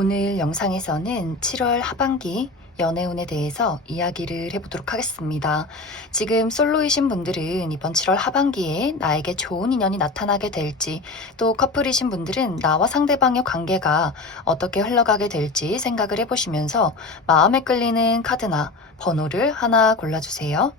오늘 영상에서는 7월 하반기 연애운에 대해서 이야기를 해보도록 하겠습니다. 지금 솔로이신 분들은 이번 7월 하반기에 나에게 좋은 인연이 나타나게 될지, 또 커플이신 분들은 나와 상대방의 관계가 어떻게 흘러가게 될지 생각을 해보시면서 마음에 끌리는 카드나 번호를 하나 골라주세요.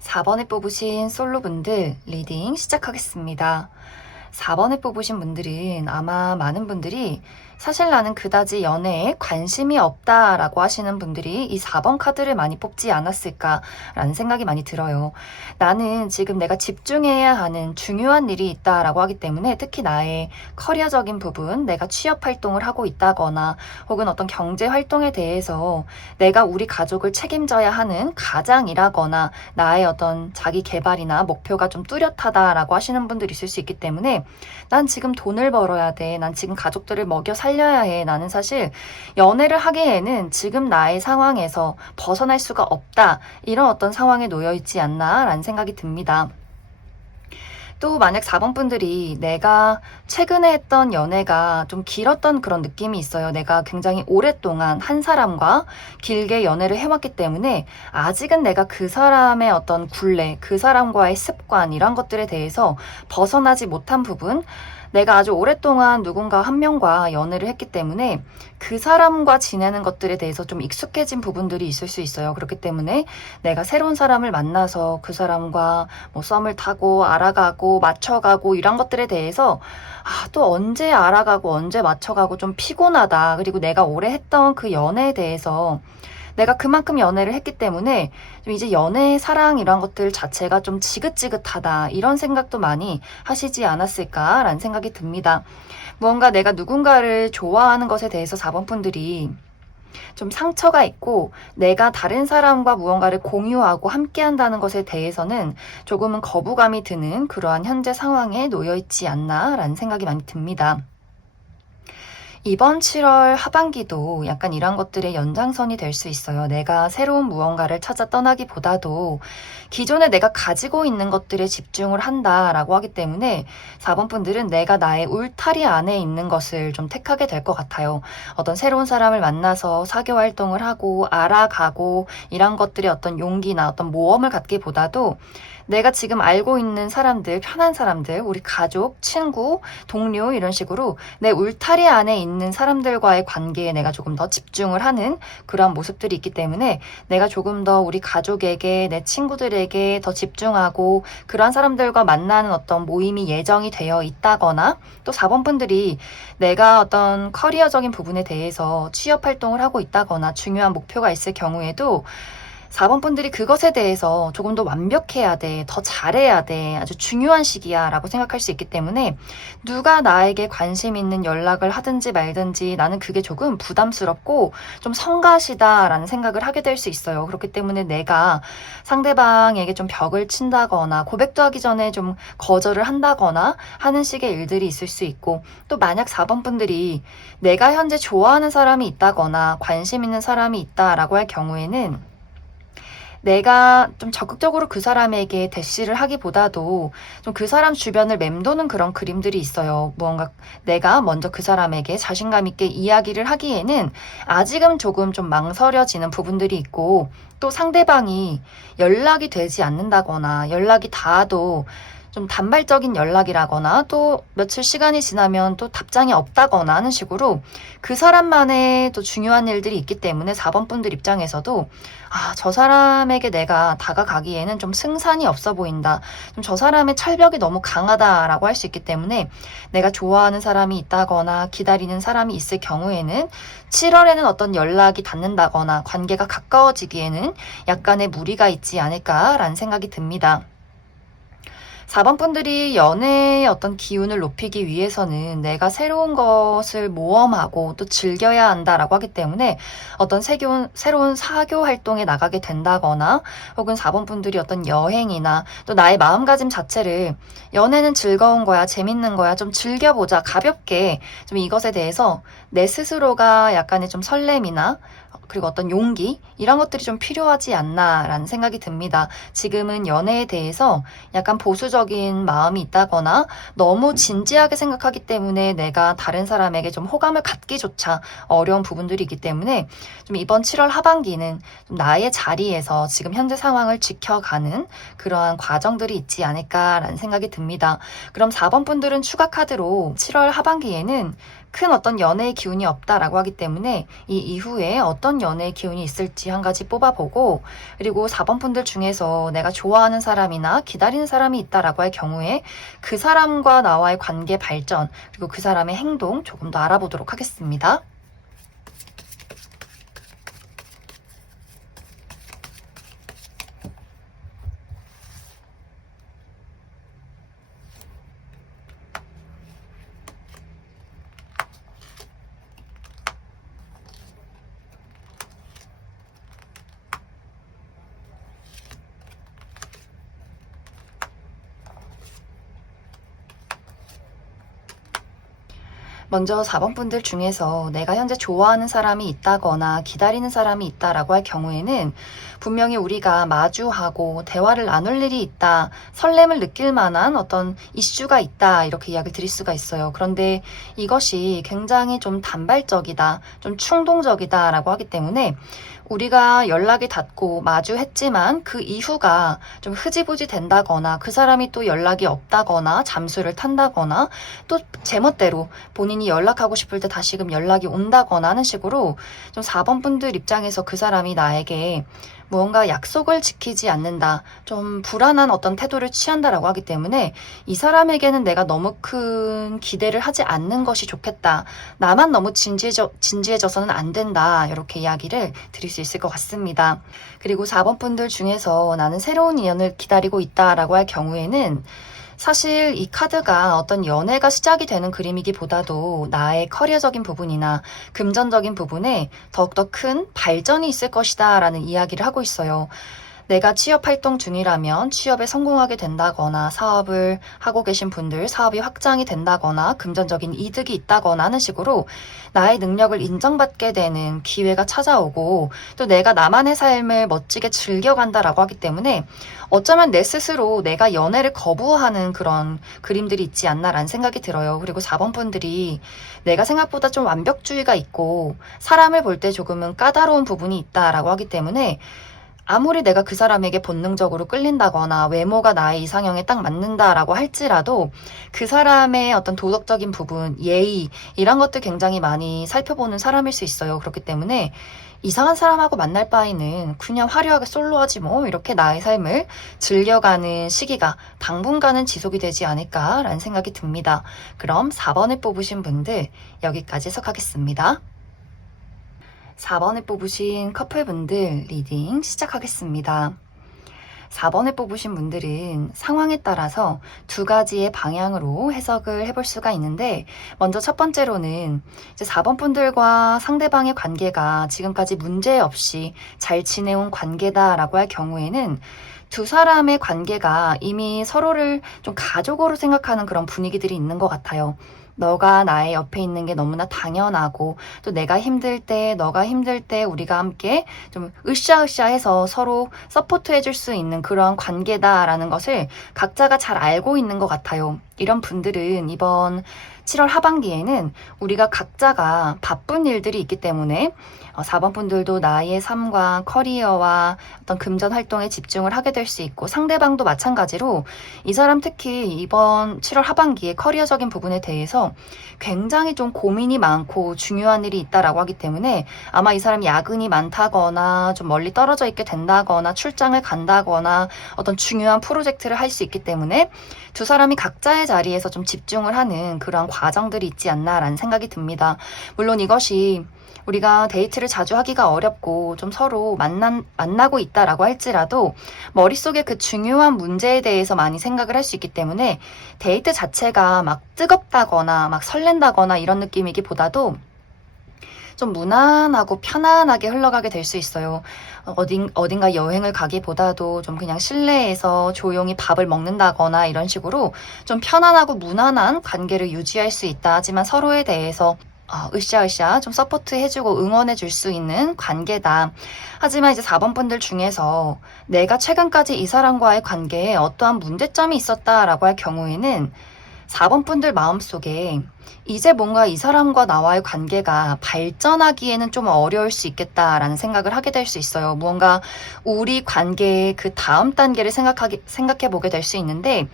4번에 뽑으신 솔로분들 리딩 시작하겠습니다. 4번에 뽑으신 분들은 아마 많은 분들이 사실 나는 그다지 연애에 관심이 없다라고 하시는 분들이 이 4번 카드를 많이 뽑지 않았을까라는 생각이 많이 들어요. 나는 지금 내가 집중해야 하는 중요한 일이 있다라고 하기 때문에 특히 나의 커리어적인 부분, 내가 취업 활동을 하고 있다거나 혹은 어떤 경제 활동에 대해서 내가 우리 가족을 책임져야 하는 가장이라거나 나의 어떤 자기 개발이나 목표가 좀 뚜렷하다라고 하시는 분들이 있을 수 있기 때문에 난 지금 돈을 벌어야 돼. 난 지금 가족들을 먹여 살려야 해. 나는 사실 연애를 하기에는 지금 나의 상황에서 벗어날 수가 없다. 이런 어떤 상황에 놓여 있지 않나라는 생각이 듭니다. 또 만약 4번 분들이 내가 최근에 했던 연애가 좀 길었던 그런 느낌이 있어요. 내가 굉장히 오랫동안 한 사람과 길게 연애를 해왔기 때문에 아직은 내가 그 사람의 어떤 굴레, 그 사람과의 습관 이런 것들에 대해서 벗어나지 못한 부분, 내가 아주 오랫동안 누군가 한 명과 연애를 했기 때문에 그 사람과 지내는 것들에 대해서 좀 익숙해진 부분들이 있을 수 있어요. 그렇기 때문에 내가 새로운 사람을 만나서 그 사람과 뭐 썸을 타고 알아가고 맞춰가고 이런 것들에 대해서 또 언제 알아가고 언제 맞춰가고 좀 피곤하다. 그리고 내가 오래 했던 그 연애에 대해서 내가 그만큼 연애를 했기 때문에 좀 이제 연애, 사랑 이런 것들 자체가 좀 지긋지긋하다 이런 생각도 많이 하시지 않았을까라는 생각이 듭니다. 무언가 내가 누군가를 좋아하는 것에 대해서 4번 분들이 좀 상처가 있고 내가 다른 사람과 무언가를 공유하고 함께 한다는 것에 대해서는 조금은 거부감이 드는 그러한 현재 상황에 놓여 있지 않나라는 생각이 많이 듭니다. 이번 7월 하반기도 약간 이런 것들의 연장선이 될 수 있어요. 내가 새로운 무언가를 찾아 떠나기보다도 기존에 내가 가지고 있는 것들에 집중을 한다라고 하기 때문에 4번 분들은 내가 나의 울타리 안에 있는 것을 좀 택하게 될 것 같아요. 어떤 새로운 사람을 만나서 사교 활동을 하고 알아가고 이런 것들의 어떤 용기나 어떤 모험을 갖기보다도 내가 지금 알고 있는 사람들, 편한 사람들, 우리 가족, 친구, 동료 이런 식으로 내 울타리 안에 있는 사람들과의 관계에 내가 조금 더 집중을 하는 그런 모습들이 있기 때문에 내가 조금 더 우리 가족에게, 내 친구들에게 더 집중하고 그런 사람들과 만나는 어떤 모임이 예정이 되어 있다거나 또 4번 분들이 내가 어떤 커리어적인 부분에 대해서 취업 활동을 하고 있다거나 중요한 목표가 있을 경우에도 4번 분들이 그것에 대해서 조금 더 완벽해야 돼, 더 잘해야 돼, 아주 중요한 시기야 라고 생각할 수 있기 때문에 누가 나에게 관심 있는 연락을 하든지 말든지 나는 그게 조금 부담스럽고 좀 성가시다 라는 생각을 하게 될 수 있어요. 그렇기 때문에 내가 상대방에게 좀 벽을 친다거나 고백도 하기 전에 좀 거절을 한다거나 하는 식의 일들이 있을 수 있고 또 만약 4번 분들이 내가 현재 좋아하는 사람이 있다거나 관심 있는 사람이 있다라고 할 경우에는 내가 좀 적극적으로 그 사람에게 대시를 하기보다도 좀 그 사람 주변을 맴도는 그런 그림들이 있어요. 무언가 내가 먼저 그 사람에게 자신감 있게 이야기를 하기에는 아직은 조금 좀 망설여지는 부분들이 있고, 또 상대방이 연락이 되지 않는다거나 연락이 닿아도 좀 단발적인 연락이라거나 또 며칠 시간이 지나면 또 답장이 없다거나 하는 식으로 그 사람만의 또 중요한 일들이 있기 때문에 4번 분들 입장에서도 저 사람에게 내가 다가가기에는 좀 승산이 없어 보인다. 좀 저 사람의 철벽이 너무 강하다라고 할 수 있기 때문에 내가 좋아하는 사람이 있다거나 기다리는 사람이 있을 경우에는 7월에는 어떤 연락이 닿는다거나 관계가 가까워지기에는 약간의 무리가 있지 않을까라는 생각이 듭니다. 4번 분들이 연애의 어떤 기운을 높이기 위해서는 내가 새로운 것을 모험하고 또 즐겨야 한다라고 하기 때문에 어떤 새로운 사교 활동에 나가게 된다거나 혹은 4번 분들이 어떤 여행이나 또 나의 마음가짐 자체를 연애는 즐거운 거야, 재밌는 거야, 좀 즐겨보자, 가볍게 좀 이것에 대해서 내 스스로가 약간의 좀 설렘이나 그리고 어떤 용기 이런 것들이 좀 필요하지 않나라는 생각이 듭니다. 지금은 연애에 대해서 약간 보수적인 마음이 있다거나 너무 진지하게 생각하기 때문에 내가 다른 사람에게 좀 호감을 갖기조차 어려운 부분들이 있기 때문에 좀 이번 7월 하반기는 좀 나의 자리에서 지금 현재 상황을 지켜가는 그러한 과정들이 있지 않을까라는 생각이 듭니다. 그럼 4번 분들은 추가 카드로 7월 하반기에는 큰 어떤 연애의 기운이 없다라고 하기 때문에 이 이후에 어떤 연애의 기운이 있을지 한 가지 뽑아보고, 그리고 4번 분들 중에서 내가 좋아하는 사람이나 기다리는 사람이 있다라고 할 경우에 그 사람과 나와의 관계 발전 그리고 그 사람의 행동 조금 더 알아보도록 하겠습니다. 먼저 4번 분들 중에서 내가 현재 좋아하는 사람이 있다거나 기다리는 사람이 있다라고 할 경우에는 분명히 우리가 마주하고 대화를 나눌 일이 있다, 설렘을 느낄 만한 어떤 이슈가 있다, 이렇게 이야기를 드릴 수가 있어요. 그런데 이것이 굉장히 좀 단발적이다, 좀 충동적이다라고 하기 때문에 우리가 연락이 닿고 마주했지만 그 이후가 좀 흐지부지 된다거나 그 사람이 또 연락이 없다거나 잠수를 탄다거나 또 제멋대로 본인이 연락하고 싶을 때 다시금 연락이 온다거나 하는 식으로 좀 4번 분들 입장에서 그 사람이 나에게 무언가 약속을 지키지 않는다, 좀 불안한 어떤 태도를 취한다라고 하기 때문에 이 사람에게는 내가 너무 큰 기대를 하지 않는 것이 좋겠다. 나만 너무 진지해져서는 안 된다. 이렇게 이야기를 드릴 수 있을 것 같습니다. 그리고 4번 분들 중에서 나는 새로운 인연을 기다리고 있다라고 할 경우에는 사실 이 카드가 어떤 연애가 시작이 되는 그림이기보다도 나의 커리어적인 부분이나 금전적인 부분에 더욱더 큰 발전이 있을 것이다 라는 이야기를 하고 있어요. 내가 취업 활동 중이라면 취업에 성공하게 된다거나 사업을 하고 계신 분들 사업이 확장이 된다거나 금전적인 이득이 있다거나 하는 식으로 나의 능력을 인정받게 되는 기회가 찾아오고 또 내가 나만의 삶을 멋지게 즐겨간다라고 하기 때문에 어쩌면 내 스스로 내가 연애를 거부하는 그런 그림들이 있지 않나라는 생각이 들어요. 그리고 4번 분들이 내가 생각보다 좀 완벽주의가 있고 사람을 볼 때 조금은 까다로운 부분이 있다라고 하기 때문에 아무리 내가 그 사람에게 본능적으로 끌린다거나 외모가 나의 이상형에 딱 맞는다라고 할지라도 그 사람의 어떤 도덕적인 부분, 예의 이런 것들 굉장히 많이 살펴보는 사람일 수 있어요. 그렇기 때문에 이상한 사람하고 만날 바에는 그냥 화려하게 솔로하지 뭐 이렇게 나의 삶을 즐겨가는 시기가 당분간은 지속이 되지 않을까라는 생각이 듭니다. 그럼 4번을 뽑으신 분들 여기까지 해석하겠습니다. 4번을 뽑으신 커플분들 리딩 시작하겠습니다. 4번을 뽑으신 분들은 상황에 따라서 두 가지의 방향으로 해석을 해볼 수가 있는데, 먼저 첫 번째로는 이제 4번 분들과 상대방의 관계가 지금까지 문제 없이 잘 지내온 관계다라고 할 경우에는 두 사람의 관계가 이미 서로를 좀 가족으로 생각하는 그런 분위기들이 있는 것 같아요. 너가 나의 옆에 있는 게 너무나 당연하고 또 내가 힘들 때 너가 힘들 때 우리가 함께 좀 으쌰으쌰해서 서로 서포트해줄 수 있는 그런 관계다라는 것을 각자가 잘 알고 있는 것 같아요. 이런 분들은 이번 7월 하반기에는 우리가 각자가 바쁜 일들이 있기 때문에 4번 분들도 나의 삶과 커리어와 어떤 금전 활동에 집중을 하게 될 수 있고 상대방도 마찬가지로 이 사람 특히 이번 7월 하반기에 커리어적인 부분에 대해서 굉장히 좀 고민이 많고 중요한 일이 있다라고 하기 때문에 아마 이 사람이 야근이 많다거나 좀 멀리 떨어져 있게 된다거나 출장을 간다거나 어떤 중요한 프로젝트를 할 수 있기 때문에 두 사람이 각자의 자리에서 좀 집중을 하는 그러한 과정들이 있지 않나라는 생각이 듭니다. 물론 이것이 우리가 데이트를 자주 하기가 어렵고 좀 서로 만나고 있다라고 할지라도 머릿속에 그 중요한 문제에 대해서 많이 생각을 할 수 있기 때문에 데이트 자체가 막 뜨겁다거나 막 설렌다거나 이런 느낌이기보다도 좀 무난하고 편안하게 흘러가게 될 수 있어요. 어딘가 여행을 가기보다도 좀 그냥 실내에서 조용히 밥을 먹는다거나 이런 식으로 좀 편안하고 무난한 관계를 유지할 수 있다. 하지만 서로에 대해서 으쌰으쌰 좀 서포트해주고 응원해줄 수 있는 관계다. 하지만 이제 4번 분들 중에서 내가 최근까지 이 사람과의 관계에 어떠한 문제점이 있었다라고 할 경우에는 4번 분들 마음속에 이제 뭔가 이 사람과 나와의 관계가 발전하기에는 좀 어려울 수 있겠다라는 생각을 하게 될 수 있어요. 무언가 우리 관계의 그 다음 단계를 생각해 보게 될 수 있는데,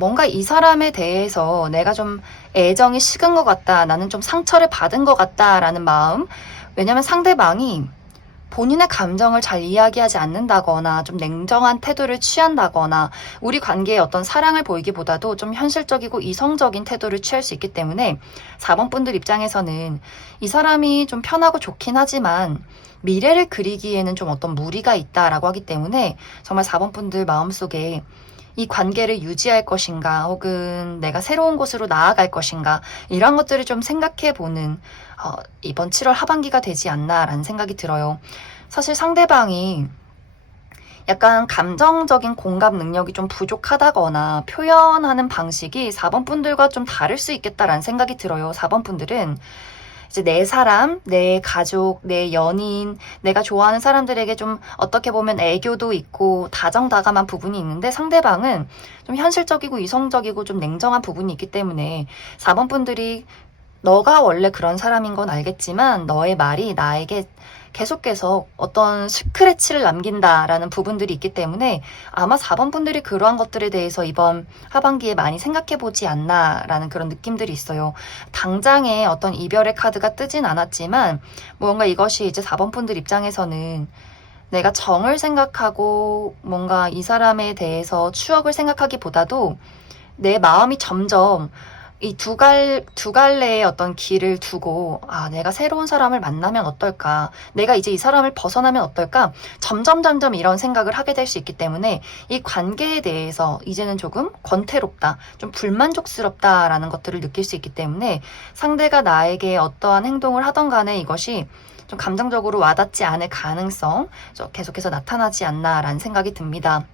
뭔가 이 사람에 대해서 내가 좀 애정이 식은 것 같다. 나는 좀 상처를 받은 것 같다라는 마음. 왜냐면 상대방이 본인의 감정을 잘 이야기하지 않는다거나 좀 냉정한 태도를 취한다거나 우리 관계에 어떤 사랑을 보이기보다도 좀 현실적이고 이성적인 태도를 취할 수 있기 때문에 4번 분들 입장에서는 이 사람이 좀 편하고 좋긴 하지만 미래를 그리기에는 좀 어떤 무리가 있다라고 하기 때문에 정말 4번 분들 마음속에 이 관계를 유지할 것인가 혹은 내가 새로운 곳으로 나아갈 것인가 이런 것들을 좀 생각해 보는 이번 7월 하반기가 되지 않나라는 생각이 들어요. 사실 상대방이 약간 감정적인 공감 능력이 좀 부족하다거나 표현하는 방식이 4번 분들과 좀 다를 수 있겠다라는 생각이 들어요. 4번 분들은 이제 내 사람, 내 가족, 내 연인, 내가 좋아하는 사람들에게 좀 어떻게 보면 애교도 있고 다정다감한 부분이 있는데 상대방은 좀 현실적이고 이성적이고 좀 냉정한 부분이 있기 때문에 4번 분들이 너가 원래 그런 사람인 건 알겠지만 너의 말이 나에게 계속해서 어떤 스크래치를 남긴다라는 부분들이 있기 때문에 아마 4번 분들이 그러한 것들에 대해서 이번 하반기에 많이 생각해 보지 않나라는 그런 느낌들이 있어요. 당장에 어떤 이별의 카드가 뜨진 않았지만 뭔가 이것이 이제 4번 분들 입장에서는 내가 정을 생각하고 뭔가 이 사람에 대해서 추억을 생각하기보다도 내 마음이 점점 이 두 갈래의 어떤 길을 두고, 내가 새로운 사람을 만나면 어떨까? 내가 이제 이 사람을 벗어나면 어떨까? 점점 이런 생각을 하게 될 수 있기 때문에 이 관계에 대해서 이제는 조금 권태롭다, 좀 불만족스럽다라는 것들을 느낄 수 있기 때문에 상대가 나에게 어떠한 행동을 하던 간에 이것이 좀 감정적으로 와닿지 않을 가능성 계속해서 나타나지 않나라는 생각이 듭니다.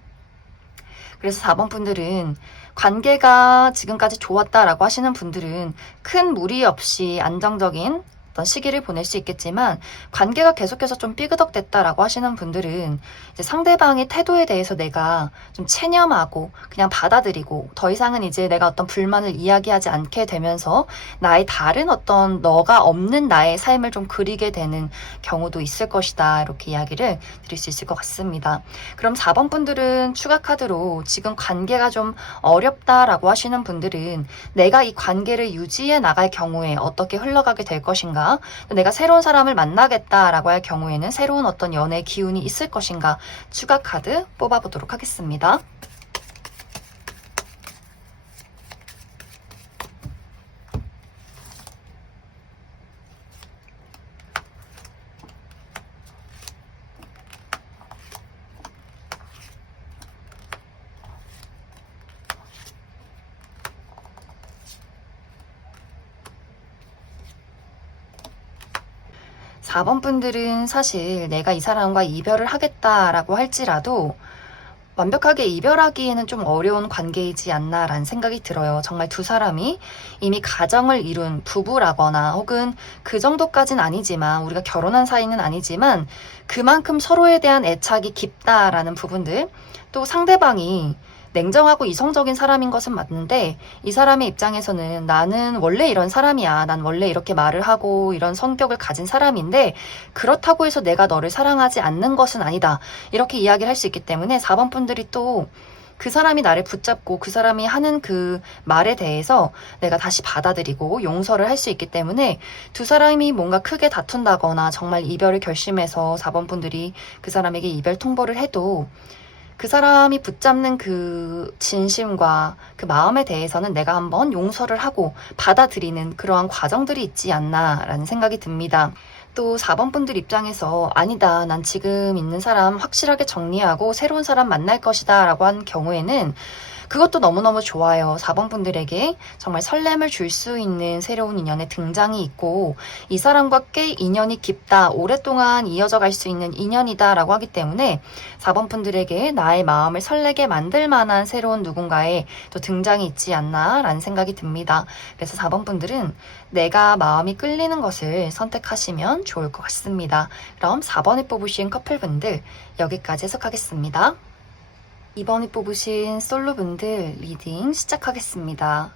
그래서 4번 분들은 관계가 지금까지 좋았다라고 하시는 분들은 큰 무리 없이 안정적인 어떤 시기를 보낼 수 있겠지만 관계가 계속해서 좀 삐그덕댔다라고 하시는 분들은 이제 상대방의 태도에 대해서 내가 좀 체념하고 그냥 받아들이고 더 이상은 이제 내가 어떤 불만을 이야기하지 않게 되면서 나의 다른 어떤 너가 없는 나의 삶을 좀 그리게 되는 경우도 있을 것이다. 이렇게 이야기를 드릴 수 있을 것 같습니다. 그럼 4번 분들은 추가 카드로 지금 관계가 좀 어렵다라고 하시는 분들은 내가 이 관계를 유지해 나갈 경우에 어떻게 흘러가게 될 것인가, 내가 새로운 사람을 만나겠다라고 할 경우에는 새로운 어떤 연애 기운이 있을 것인가 추가 카드 뽑아보도록 하겠습니다. 4번 분들은 사실 내가 이 사람과 이별을 하겠다라고 할지라도 완벽하게 이별하기에는 좀 어려운 관계이지 않나라는 생각이 들어요. 정말 두 사람이 이미 가정을 이룬 부부라거나 혹은 그 정도까진 아니지만 우리가 결혼한 사이는 아니지만 그만큼 서로에 대한 애착이 깊다라는 부분들, 또 상대방이 냉정하고 이성적인 사람인 것은 맞는데 이 사람의 입장에서는 나는 원래 이런 사람이야. 난 원래 이렇게 말을 하고 이런 성격을 가진 사람인데 그렇다고 해서 내가 너를 사랑하지 않는 것은 아니다. 이렇게 이야기를 할 수 있기 때문에 4번 분들이 또 그 사람이 나를 붙잡고 그 사람이 하는 그 말에 대해서 내가 다시 받아들이고 용서를 할 수 있기 때문에 두 사람이 뭔가 크게 다툰다거나 정말 이별을 결심해서 4번 분들이 그 사람에게 이별 통보를 해도 그 사람이 붙잡는 그 진심과 그 마음에 대해서는 내가 한번 용서를 하고 받아들이는 그러한 과정들이 있지 않나라는 생각이 듭니다. 또 4번 분들 입장에서 아니다, 난 지금 있는 사람 확실하게 정리하고 새로운 사람 만날 것이다 라고 한 경우에는 그것도 너무너무 좋아요. 4번 분들에게 정말 설렘을 줄 수 있는 새로운 인연의 등장이 있고 이 사람과 꽤 인연이 깊다, 오랫동안 이어져 갈 수 있는 인연이다 라고 하기 때문에 4번 분들에게 나의 마음을 설레게 만들 만한 새로운 누군가의 또 등장이 있지 않나 라는 생각이 듭니다. 그래서 4번 분들은 내가 마음이 끌리는 것을 선택하시면 좋을 것 같습니다. 그럼 4번에 뽑으신 커플분들 여기까지 해석하겠습니다. 2번이 뽑으신 솔로분들 리딩 시작하겠습니다.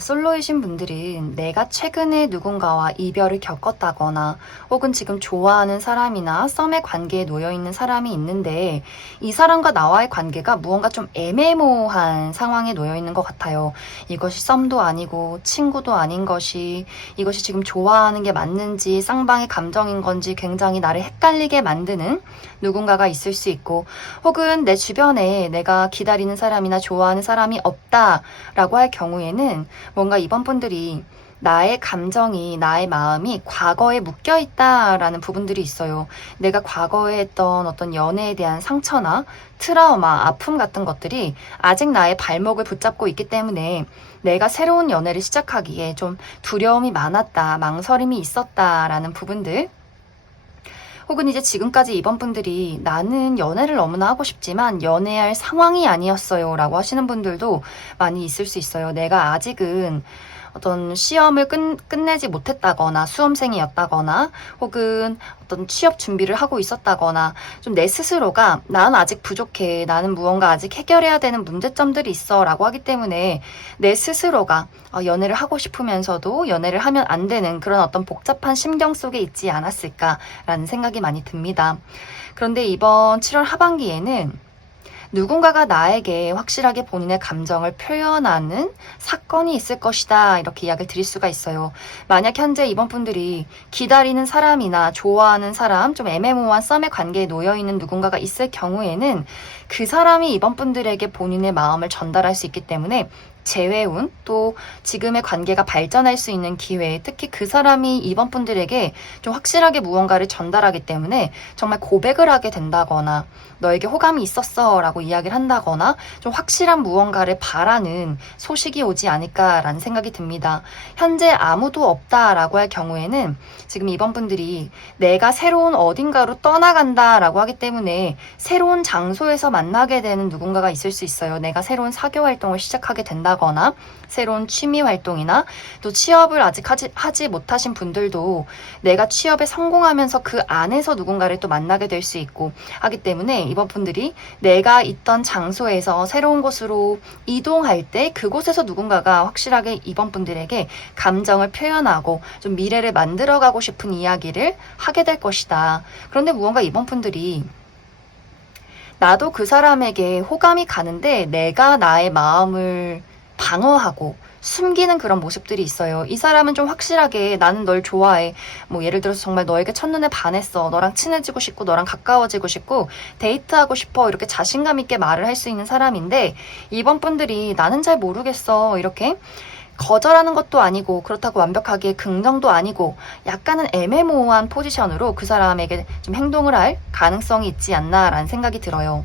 솔로이신 분들은 내가 최근에 누군가와 이별을 겪었다거나 혹은 지금 좋아하는 사람이나 썸의 관계에 놓여있는 사람이 있는데 이 사람과 나와의 관계가 무언가 좀 애매모호한 상황에 놓여있는 것 같아요. 이것이 썸도 아니고 친구도 아닌 것이 이것이 지금 좋아하는 게 맞는지 쌍방의 감정인 건지 굉장히 나를 헷갈리게 만드는 누군가가 있을 수 있고 혹은 내 주변에 내가 기다리는 사람이나 좋아하는 사람이 없다라고 할 경우에는 뭔가 이번 분들이 나의 감정이, 나의 마음이 과거에 묶여 있다라는 부분들이 있어요. 내가 과거에 했던 어떤 연애에 대한 상처나 트라우마, 아픔 같은 것들이 아직 나의 발목을 붙잡고 있기 때문에 내가 새로운 연애를 시작하기에 좀 두려움이 많았다, 망설임이 있었다라는 부분들, 혹은 이제 지금까지 이번 분들이 나는 연애를 너무나 하고 싶지만 연애할 상황이 아니었어요 라고 하시는 분들도 많이 있을 수 있어요. 내가 아직은 어떤 시험을 끝내지 못했다거나 수험생이었다거나 혹은 어떤 취업 준비를 하고 있었다거나 좀 내 스스로가 난 아직 부족해, 나는 무언가 아직 해결해야 되는 문제점들이 있어 라고 하기 때문에 내 스스로가 연애를 하고 싶으면서도 연애를 하면 안 되는 그런 어떤 복잡한 심경 속에 있지 않았을까라는 생각이 많이 듭니다. 그런데 이번 7월 하반기에는 누군가가 나에게 확실하게 본인의 감정을 표현하는 사건이 있을 것이다 이렇게 이야기를 드릴 수가 있어요. 만약 현재 이번 분들이 기다리는 사람이나 좋아하는 사람, 좀 애매모호한 썸의 관계에 놓여있는 누군가가 있을 경우에는 그 사람이 이번 분들에게 본인의 마음을 전달할 수 있기 때문에 재회운, 또 지금의 관계가 발전할 수 있는 기회, 특히 그 사람이 이번 분들에게 좀 확실하게 무언가를 전달하기 때문에 정말 고백을 하게 된다거나 너에게 호감이 있었어 라고 이야기를 한다거나 좀 확실한 무언가를 바라는 소식이 오지 않을까라는 생각이 듭니다. 현재 아무도 없다라고 할 경우에는 지금 이번 분들이 내가 새로운 어딘가로 떠나간다 라고 하기 때문에 새로운 장소에서 만나게 되는 누군가가 있을 수 있어요. 내가 새로운 사교 활동을 시작하게 된다거나 새로운 취미 활동이나 또 취업을 아직 하지 못하신 분들도 내가 취업에 성공하면서 그 안에서 누군가를 또 만나게 될 수 있고 하기 때문에 이번 분들이 내가 있던 장소에서 새로운 곳으로 이동할 때 그곳에서 누군가가 확실하게 이번 분들에게 감정을 표현하고 좀 미래를 만들어가고 싶은 이야기를 하게 될 것이다. 그런데 무언가 이번 분들이 나도 그 사람에게 호감이 가는데 내가 나의 마음을 방어하고 숨기는 그런 모습들이 있어요. 이 사람은 좀 확실하게 나는 널 좋아해. 뭐 예를 들어서 정말 너에게 첫눈에 반했어. 너랑 친해지고 싶고 너랑 가까워지고 싶고 데이트하고 싶어. 이렇게 자신감 있게 말을 할 수 있는 사람인데 이번 분들이 나는 잘 모르겠어. 이렇게 거절하는 것도 아니고 그렇다고 완벽하게 긍정도 아니고 약간은 애매모호한 포지션으로 그 사람에게 좀 행동을 할 가능성이 있지 않나라는 생각이 들어요.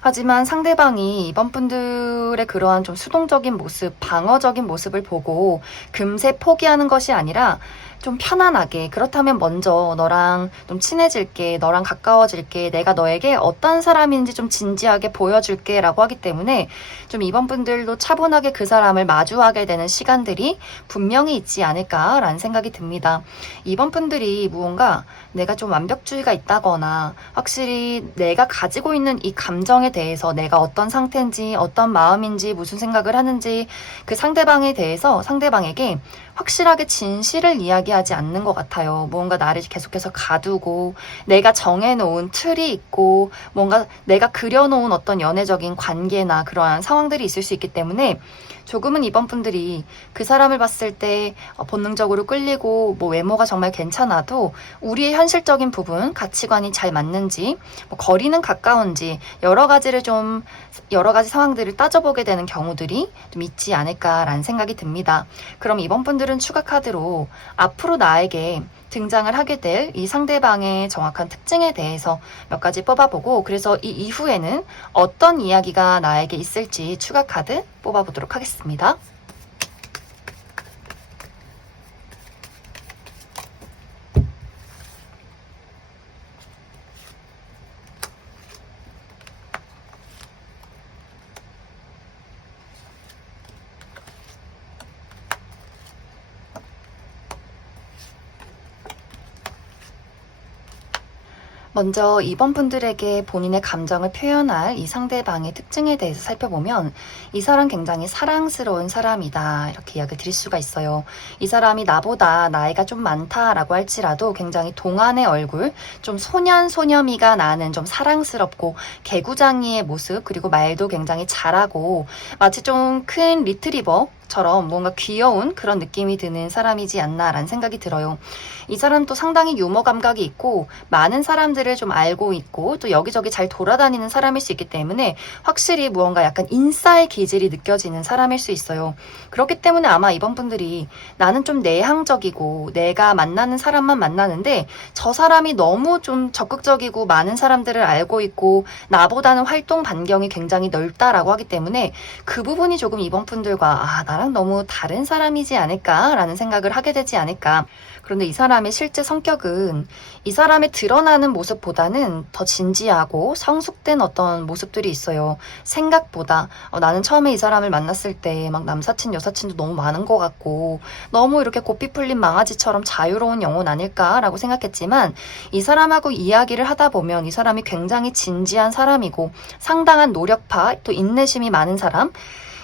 하지만 상대방이 이번 분들의 그러한 좀 수동적인 모습, 방어적인 모습을 보고 금세 포기하는 것이 아니라 좀 편안하게, 그렇다면 먼저 너랑 좀 친해질게, 너랑 가까워질게, 내가 너에게 어떤 사람인지 좀 진지하게 보여줄게 라고 하기 때문에 좀 이번 분들도 차분하게 그 사람을 마주하게 되는 시간들이 분명히 있지 않을까라는 생각이 듭니다. 이번 분들이 무언가 내가 좀 완벽주의가 있다거나 확실히 내가 가지고 있는 이 감정에 대해서 내가 어떤 상태인지 어떤 마음인지 무슨 생각을 하는지 그 상대방에 대해서 상대방에게 확실하게 진실을 이야기하지 않는 것 같아요. 무언가 나를 계속해서 가두고 내가 정해놓은 틀이 있고 뭔가 내가 그려놓은 어떤 연애적인 관계나 그러한 상황들이 있을 수 있기 때문에 조금은 이번 분들이 그 사람을 봤을 때 본능적으로 끌리고 뭐 외모가 정말 괜찮아도 우리의 현실적인 부분, 가치관이 잘 맞는지, 뭐 거리는 가까운지 여러 가지 상황들을 따져보게 되는 경우들이 좀 있지 않을까라는 생각이 듭니다. 그럼 이번 분들은 추가 카드로 앞으로 나에게 등장을 하게 될 이 상대방의 정확한 특징에 대해서 몇 가지 뽑아보고 그래서 이 이후에는 어떤 이야기가 나에게 있을지 추가 카드 뽑아보도록 하겠습니다. 먼저 이번 분들에게 본인의 감정을 표현할 이 상대방의 특징에 대해서 살펴보면 이 사람 굉장히 사랑스러운 사람이다 이렇게 이야기를 드릴 수가 있어요. 이 사람이 나보다 나이가 좀 많다라고 할지라도 굉장히 동안의 얼굴, 좀 소년소녀미가 나는 좀 사랑스럽고 개구장이의 모습 그리고 말도 굉장히 잘하고 마치 좀 큰 리트리버 처럼 뭔가 귀여운 그런 느낌이 드는 사람이지 않나라는 생각이 들어요. 이 사람도 상당히 유머 감각이 있고 많은 사람들을 좀 알고 있고 또 여기저기 잘 돌아다니는 사람일 수 있기 때문에 확실히 무언가 약간 인싸의 기질이 느껴지는 사람일 수 있어요. 그렇기 때문에 아마 이번 분들이 나는 좀 내향적이고 내가 만나는 사람만 만나는데 저 사람이 너무 좀 적극적이고 많은 사람들을 알고 있고 나보다는 활동 반경이 굉장히 넓다라고 하기 때문에 그 부분이 조금 이번 분들과 나랑 너무 다른 사람이지 않을까라는 생각을 하게 되지 않을까. 그런데 이 사람의 실제 성격은 이 사람의 드러나는 모습보다는 더 진지하고 성숙된 어떤 모습들이 있어요. 생각보다 나는 처음에 이 사람을 만났을 때 막 남사친 여사친도 너무 많은 것 같고 너무 이렇게 고삐 풀린 망아지처럼 자유로운 영혼 아닐까라고 생각했지만 이 사람하고 이야기를 하다 보면 이 사람이 굉장히 진지한 사람이고 상당한 노력파 또 인내심이 많은 사람.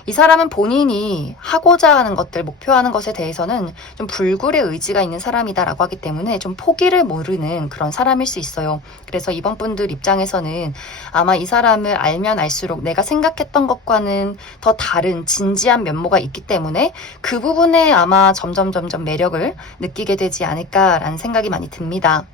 이 사람은 본인이 하고자 하는 것들, 목표하는 것에 대해서는 좀 불굴의 의지가 있는 사람이다라고 하기 때문에 좀 포기를 모르는 그런 사람일 수 있어요. 그래서 이번 분들 입장에서는 아마 이 사람을 알면 알수록 내가 생각했던 것과는 더 다른 진지한 면모가 있기 때문에 그 부분에 아마 점점 매력을 느끼게 되지 않을까라는 생각이 많이 듭니다.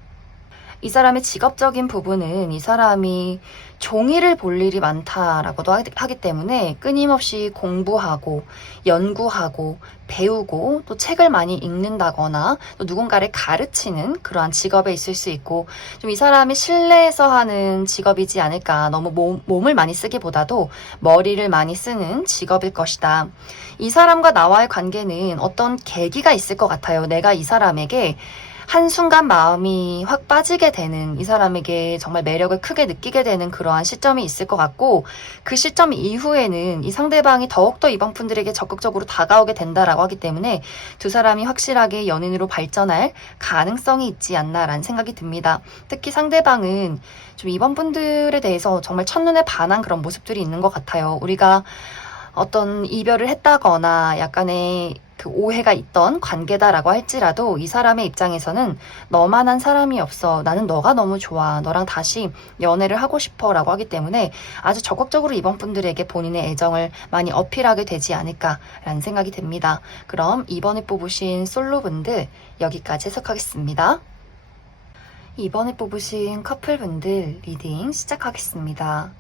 이 사람의 직업적인 부분은 이 사람이 종이를 볼 일이 많다라고도 하기 때문에 끊임없이 공부하고 연구하고 배우고 또 책을 많이 읽는다거나 또 누군가를 가르치는 그러한 직업에 있을 수 있고 좀 이 사람이 실내에서 하는 직업이지 않을까. 너무 몸을 많이 쓰기보다도 머리를 많이 쓰는 직업일 것이다. 이 사람과 나와의 관계는 어떤 계기가 있을 것 같아요. 내가 이 사람에게 한순간 마음이 확 빠지게 되는 이 사람에게 정말 매력을 크게 느끼게 되는 그러한 시점이 있을 것 같고 그 시점 이후에는 이 상대방이 더욱더 이번 분들에게 적극적으로 다가오게 된다라고 하기 때문에 두 사람이 확실하게 연인으로 발전할 가능성이 있지 않나라는 생각이 듭니다. 특히 상대방은 좀 이번 분들에 대해서 정말 첫눈에 반한 그런 모습들이 있는 것 같아요. 우리가 어떤 이별을 했다거나 약간의 그 오해가 있던 관계다라고 할지라도 이 사람의 입장에서는 너만한 사람이 없어. 나는 너가 너무 좋아. 너랑 다시 연애를 하고 싶어. 라고 하기 때문에 아주 적극적으로 이번 분들에게 본인의 애정을 많이 어필하게 되지 않을까라는 생각이 듭니다. 그럼 이번에 뽑으신 솔로분들 여기까지 해석하겠습니다. 이번에 뽑으신 커플분들 리딩 시작하겠습니다.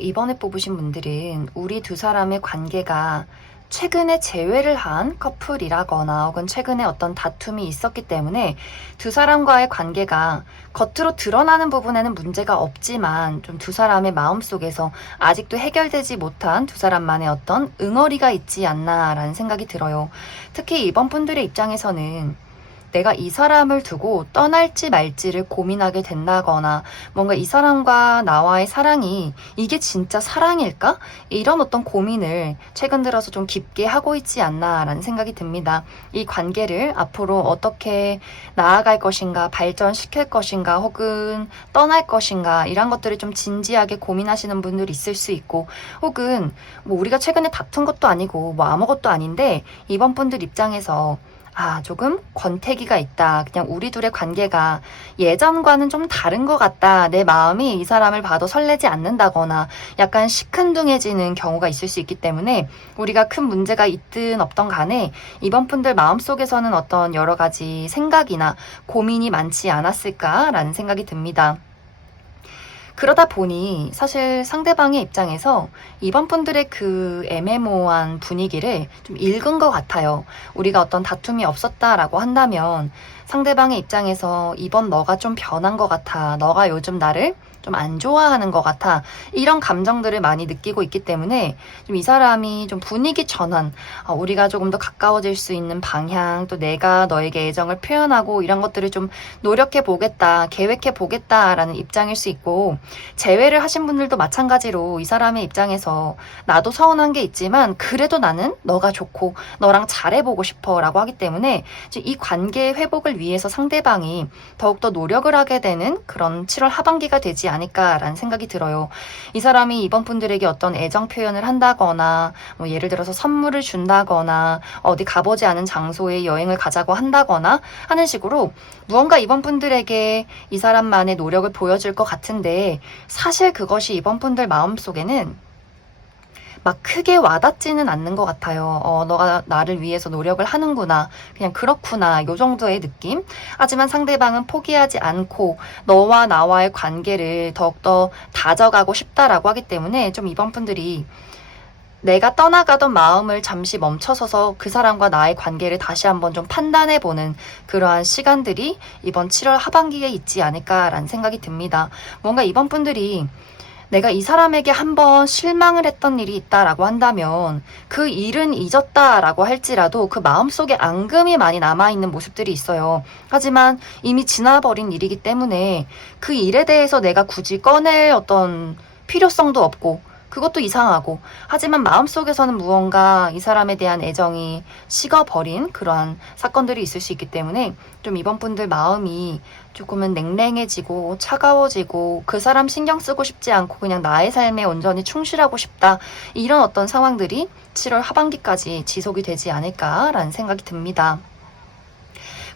이번에 뽑으신 분들은 우리 두 사람의 관계가 최근에 재회를 한 커플이라거나 혹은 최근에 어떤 다툼이 있었기 때문에 두 사람과의 관계가 겉으로 드러나는 부분에는 문제가 없지만 좀 두 사람의 마음속에서 아직도 해결되지 못한 두 사람만의 어떤 응어리가 있지 않나라는 생각이 들어요. 특히 이번 분들의 입장에서는 내가 이 사람을 두고 떠날지 말지를 고민하게 된다거나 뭔가 이 사람과 나와의 사랑이 이게 진짜 사랑일까? 이런 어떤 고민을 최근 들어서 좀 깊게 하고 있지 않나라는 생각이 듭니다. 이 관계를 앞으로 어떻게 나아갈 것인가, 발전시킬 것인가, 혹은 떠날 것인가 이런 것들을 좀 진지하게 고민하시는 분들이 있을 수 있고, 혹은 뭐 우리가 최근에 다툰 것도 아니고 뭐 아무것도 아닌데 이번 분들 입장에서 조금 권태기가 있다. 그냥 우리 둘의 관계가 예전과는 좀 다른 것 같다. 내 마음이 이 사람을 봐도 설레지 않는다거나 약간 시큰둥해지는 경우가 있을 수 있기 때문에 우리가 큰 문제가 있든 없던 간에 이번 분들 마음속에서는 어떤 여러 가지 생각이나 고민이 많지 않았을까라는 생각이 듭니다. 그러다 보니 사실 상대방의 입장에서 이번 분들의 그 애매모호한 분위기를 좀 읽은 것 같아요. 우리가 어떤 다툼이 없었다라고 한다면 상대방의 입장에서 이번 너가 좀 변한 것 같아. 너가 요즘 나를 좀 안 좋아하는 것 같아. 이런 감정들을 많이 느끼고 있기 때문에 좀 이 사람이 좀 분위기 전환, 우리가 조금 더 가까워질 수 있는 방향, 또 내가 너에게 애정을 표현하고 이런 것들을 좀 노력해 보겠다, 계획해 보겠다라는 입장일 수 있고, 재회를 하신 분들도 마찬가지로 이 사람의 입장에서 나도 서운한 게 있지만 그래도 나는 너가 좋고 너랑 잘해보고 싶어 라고 하기 때문에 이 관계의 회복을 위해서 상대방이 더욱더 노력을 하게 되는 그런 7월 하반기가 되지 않을까라는 생각이 들어요. 이 사람이 이번 분들에게 어떤 애정 표현을 한다거나 뭐 예를 들어서 선물을 준다거나 어디 가보지 않은 장소에 여행을 가자고 한다거나 하는 식으로 무언가 이번 분들에게 이 사람만의 노력을 보여줄 것 같은데, 사실 그것이 이번 분들 마음속에는 막 크게 와닿지는 않는 것 같아요. 너가 나를 위해서 노력을 하는구나. 그냥 그렇구나. 요 정도의 느낌? 하지만 상대방은 포기하지 않고 너와 나와의 관계를 더욱더 다져가고 싶다라고 하기 때문에 좀 이번 분들이 내가 떠나가던 마음을 잠시 멈춰서서 그 사람과 나의 관계를 다시 한번 좀 판단해보는 그러한 시간들이 이번 7월 하반기에 있지 않을까라는 생각이 듭니다. 뭔가 이번 분들이 내가 이 사람에게 한번 실망을 했던 일이 있다라고 한다면 그 일은 잊었다라고 할지라도 그 마음속에 앙금이 많이 남아있는 모습들이 있어요. 하지만 이미 지나버린 일이기 때문에 그 일에 대해서 내가 굳이 꺼낼 어떤 필요성도 없고 그것도 이상하고, 하지만 마음속에서는 무언가 이 사람에 대한 애정이 식어버린 그러한 사건들이 있을 수 있기 때문에 좀 이번 분들 마음이 조금은 냉랭해지고 차가워지고 그 사람 신경 쓰고 싶지 않고 그냥 나의 삶에 온전히 충실하고 싶다, 이런 어떤 상황들이 7월 하반기까지 지속이 되지 않을까라는 생각이 듭니다.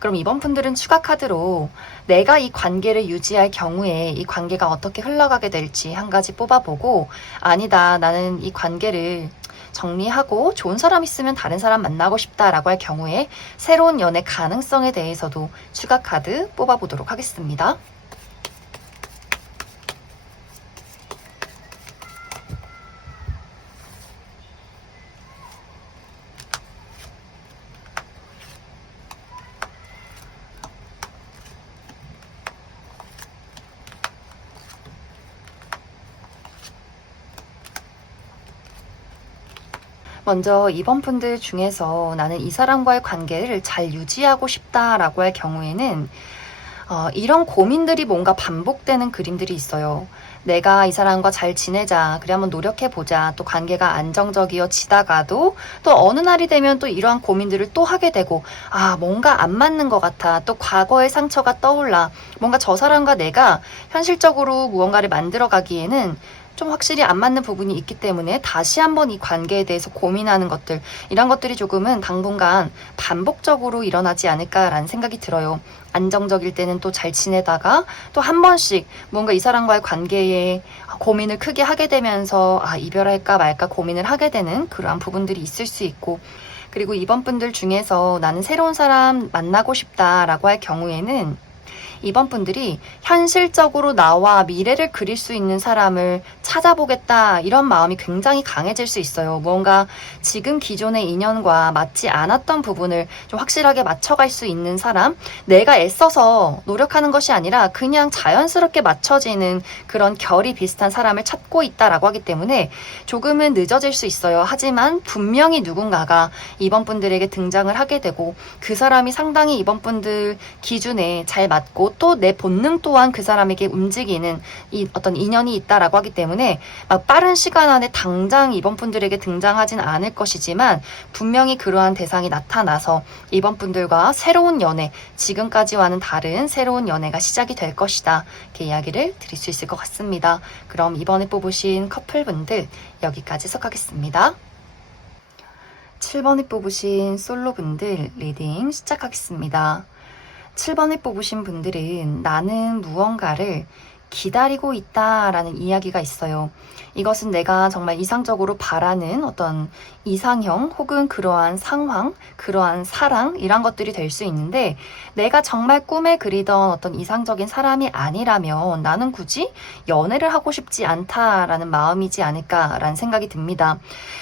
그럼 이번 분들은 추가 카드로 내가 이 관계를 유지할 경우에 이 관계가 어떻게 흘러가게 될지 한 가지 뽑아보고, 아니다, 나는 이 관계를 정리하고 좋은 사람 있으면 다른 사람 만나고 싶다라고 할 경우에 새로운 연애 가능성에 대해서도 추가 카드 뽑아보도록 하겠습니다. 먼저 이번 분들 중에서 나는 이 사람과의 관계를 잘 유지하고 싶다라고 할 경우에는 이런 고민들이 뭔가 반복되는 그림들이 있어요. 내가 이 사람과 잘 지내자, 그래 한번 노력해보자, 또 관계가 안정적이어지다가도 또 어느 날이 되면 또 이러한 고민들을 또 하게 되고, 뭔가 안 맞는 것 같아, 또 과거의 상처가 떠올라, 뭔가 저 사람과 내가 현실적으로 무언가를 만들어가기에는 좀 확실히 안 맞는 부분이 있기 때문에 다시 한번 이 관계에 대해서 고민하는 것들, 이런 것들이 조금은 당분간 반복적으로 일어나지 않을까라는 생각이 들어요. 안정적일 때는 또 잘 지내다가 또 한 번씩 뭔가 이 사람과의 관계에 고민을 크게 하게 되면서 이별할까 말까 고민을 하게 되는 그러한 부분들이 있을 수 있고, 그리고 이번 분들 중에서 나는 새로운 사람 만나고 싶다라고 할 경우에는 이번 분들이 현실적으로 나와 미래를 그릴 수 있는 사람을 찾아보겠다 이런 마음이 굉장히 강해질 수 있어요. 무언가 지금 기존의 인연과 맞지 않았던 부분을 좀 확실하게 맞춰갈 수 있는 사람, 내가 애써서 노력하는 것이 아니라 그냥 자연스럽게 맞춰지는 그런 결이 비슷한 사람을 찾고 있다라고 하기 때문에 조금은 늦어질 수 있어요. 하지만 분명히 누군가가 이번 분들에게 등장을 하게 되고 그 사람이 상당히 이번 분들 기준에 잘 맞고 또 내 본능 또한 그 사람에게 움직이는 이 어떤 인연이 있다라고 하기 때문에 막 빠른 시간 안에 당장 이번 분들에게 등장하진 않을 것이지만 분명히 그러한 대상이 나타나서 이번 분들과 새로운 연애, 지금까지와는 다른 새로운 연애가 시작이 될 것이다. 이렇게 이야기를 드릴 수 있을 것 같습니다. 그럼 이번에 뽑으신 커플분들 여기까지 해석하겠습니다. 7번에 뽑으신 솔로분들 리딩 시작하겠습니다. 7번에 뽑으신 분들은 나는 무언가를 기다리고 있다라는 이야기가 있어요. 이것은 내가 정말 이상적으로 바라는 어떤 이상형 혹은 그러한 상황, 그러한 사랑 이런 것들이 될 수 있는데 내가 정말 꿈에 그리던 어떤 이상적인 사람이 아니라면 나는 굳이 연애를 하고 싶지 않다라는 마음이지 않을까라는 생각이 듭니다.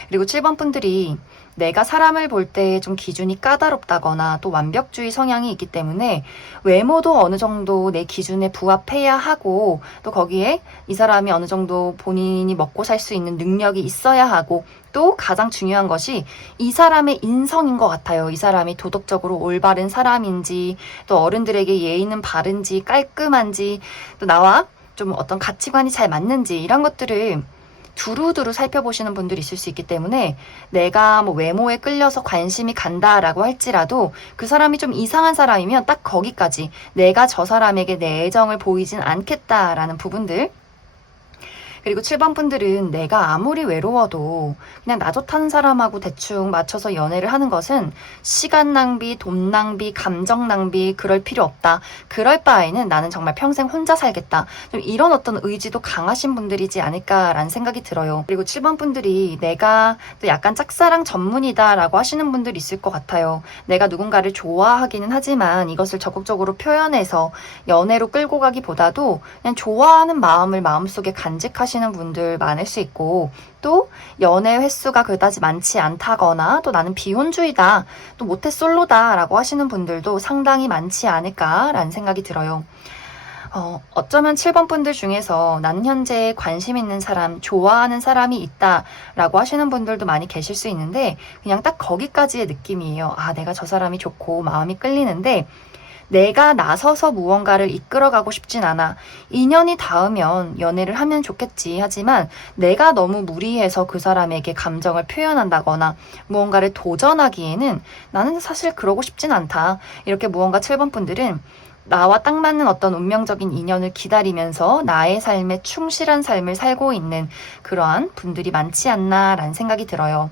그리고 7번 분들이 내가 사람을 볼 때 좀 기준이 까다롭다거나 또 완벽주의 성향이 있기 때문에 외모도 어느 정도 내 기준에 부합해야 하고 또 거기에 이 사람이 어느 정도 본인이 먹고 살 수 있는 능력이 있어야 하고 또 가장 중요한 것이 이 사람의 인성인 것 같아요. 이 사람이 도덕적으로 올바른 사람인지 또 어른들에게 예의는 바른지 깔끔한지 또 나와 좀 어떤 가치관이 잘 맞는지 이런 것들을 두루두루 살펴보시는 분들이 있을 수 있기 때문에 내가 뭐 외모에 끌려서 관심이 간다라고 할지라도 그 사람이 좀 이상한 사람이면 딱 거기까지 내가 저 사람에게 내 애정을 보이진 않겠다라는 부분들. 그리고 7번 분들은 내가 아무리 외로워도 그냥 나 좋다는 사람하고 대충 맞춰서 연애를 하는 것은 시간 낭비, 돈 낭비, 감정 낭비 그럴 필요 없다. 그럴 바에는 나는 정말 평생 혼자 살겠다. 좀 이런 어떤 의지도 강하신 분들이지 않을까라는 생각이 들어요. 그리고 7번 분들이 내가 또 약간 짝사랑 전문이다라고 하시는 분들이 있을 것 같아요. 내가 누군가를 좋아하기는 하지만 이것을 적극적으로 표현해서 연애로 끌고 가기보다도 그냥 좋아하는 마음을 마음속에 간직하시는 분들 많을 수 있고 또 연애 횟수가 그다지 많지 않다거나 또 나는 비혼주의다 또 모태솔로다 라고 하시는 분들도 상당히 많지 않을까라는 생각이 들어요. 어쩌면 7번 분들 중에서 나는 현재 관심 있는 사람, 좋아하는 사람이 있다라고 하시는 분들도 많이 계실 수 있는데 그냥 딱 거기까지의 느낌이에요. 아, 내가 저 사람이 좋고 마음이 끌리는데 내가 나서서 무언가를 이끌어가고 싶진 않아. 인연이 닿으면 연애를 하면 좋겠지. 하지만 내가 너무 무리해서 그 사람에게 감정을 표현한다거나 무언가를 도전하기에는 나는 사실 그러고 싶진 않다. 이렇게 무언가 7번 분들은 나와 딱 맞는 어떤 운명적인 인연을 기다리면서 나의 삶에 충실한 삶을 살고 있는 그러한 분들이 많지 않나라는 생각이 들어요.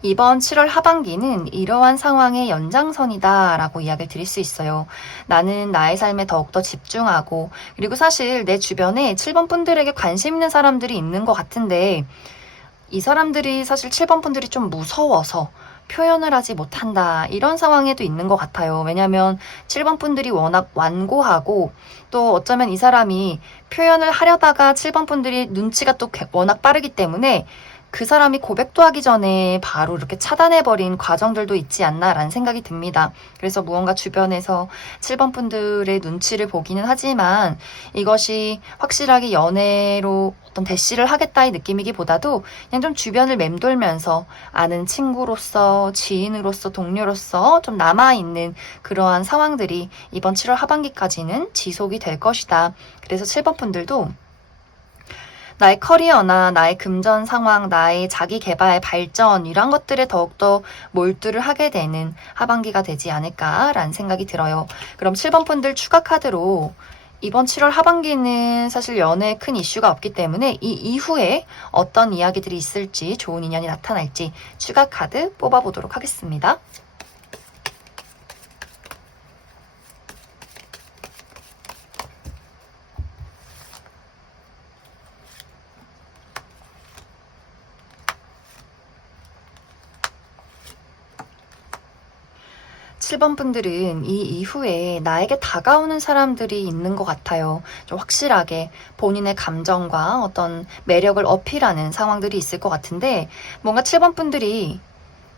이번 7월 하반기는 이러한 상황의 연장선이다 라고 이야기를 드릴 수 있어요. 나는 나의 삶에 더욱더 집중하고 그리고 사실 내 주변에 7번 분들에게 관심 있는 사람들이 있는 것 같은데 이 사람들이 사실 7번 분들이 좀 무서워서 표현을 하지 못한다 이런 상황에도 있는 것 같아요. 왜냐하면 7번 분들이 워낙 완고하고 또 어쩌면 이 사람이 표현을 하려다가 7번 분들이 눈치가 또 워낙 빠르기 때문에 그 사람이 고백도 하기 전에 바로 이렇게 차단해버린 과정들도 있지 않나라는 생각이 듭니다. 그래서 무언가 주변에서 7번 분들의 눈치를 보기는 하지만 이것이 확실하게 연애로 어떤 대시를 하겠다의 느낌이기보다도 그냥 좀 주변을 맴돌면서 아는 친구로서, 지인으로서, 동료로서 좀 남아있는 그러한 상황들이 이번 7월 하반기까지는 지속이 될 것이다. 그래서 7번 분들도 나의 커리어나 나의 금전 상황, 나의 자기 개발, 발전 이런 것들에 더욱더 몰두를 하게 되는 하반기가 되지 않을까라는 생각이 들어요. 그럼 7번 분들 추가 카드로 이번 7월 하반기는 사실 연애에 큰 이슈가 없기 때문에 이 이후에 어떤 이야기들이 있을지 좋은 인연이 나타날지 추가 카드 뽑아보도록 하겠습니다. 7번 분들은 이 이후에 나에게 다가오는 사람들이 있는 것 같아요. 좀 확실하게 본인의 감정과 어떤 매력을 어필하는 상황들이 있을 것 같은데, 뭔가 7번 분들이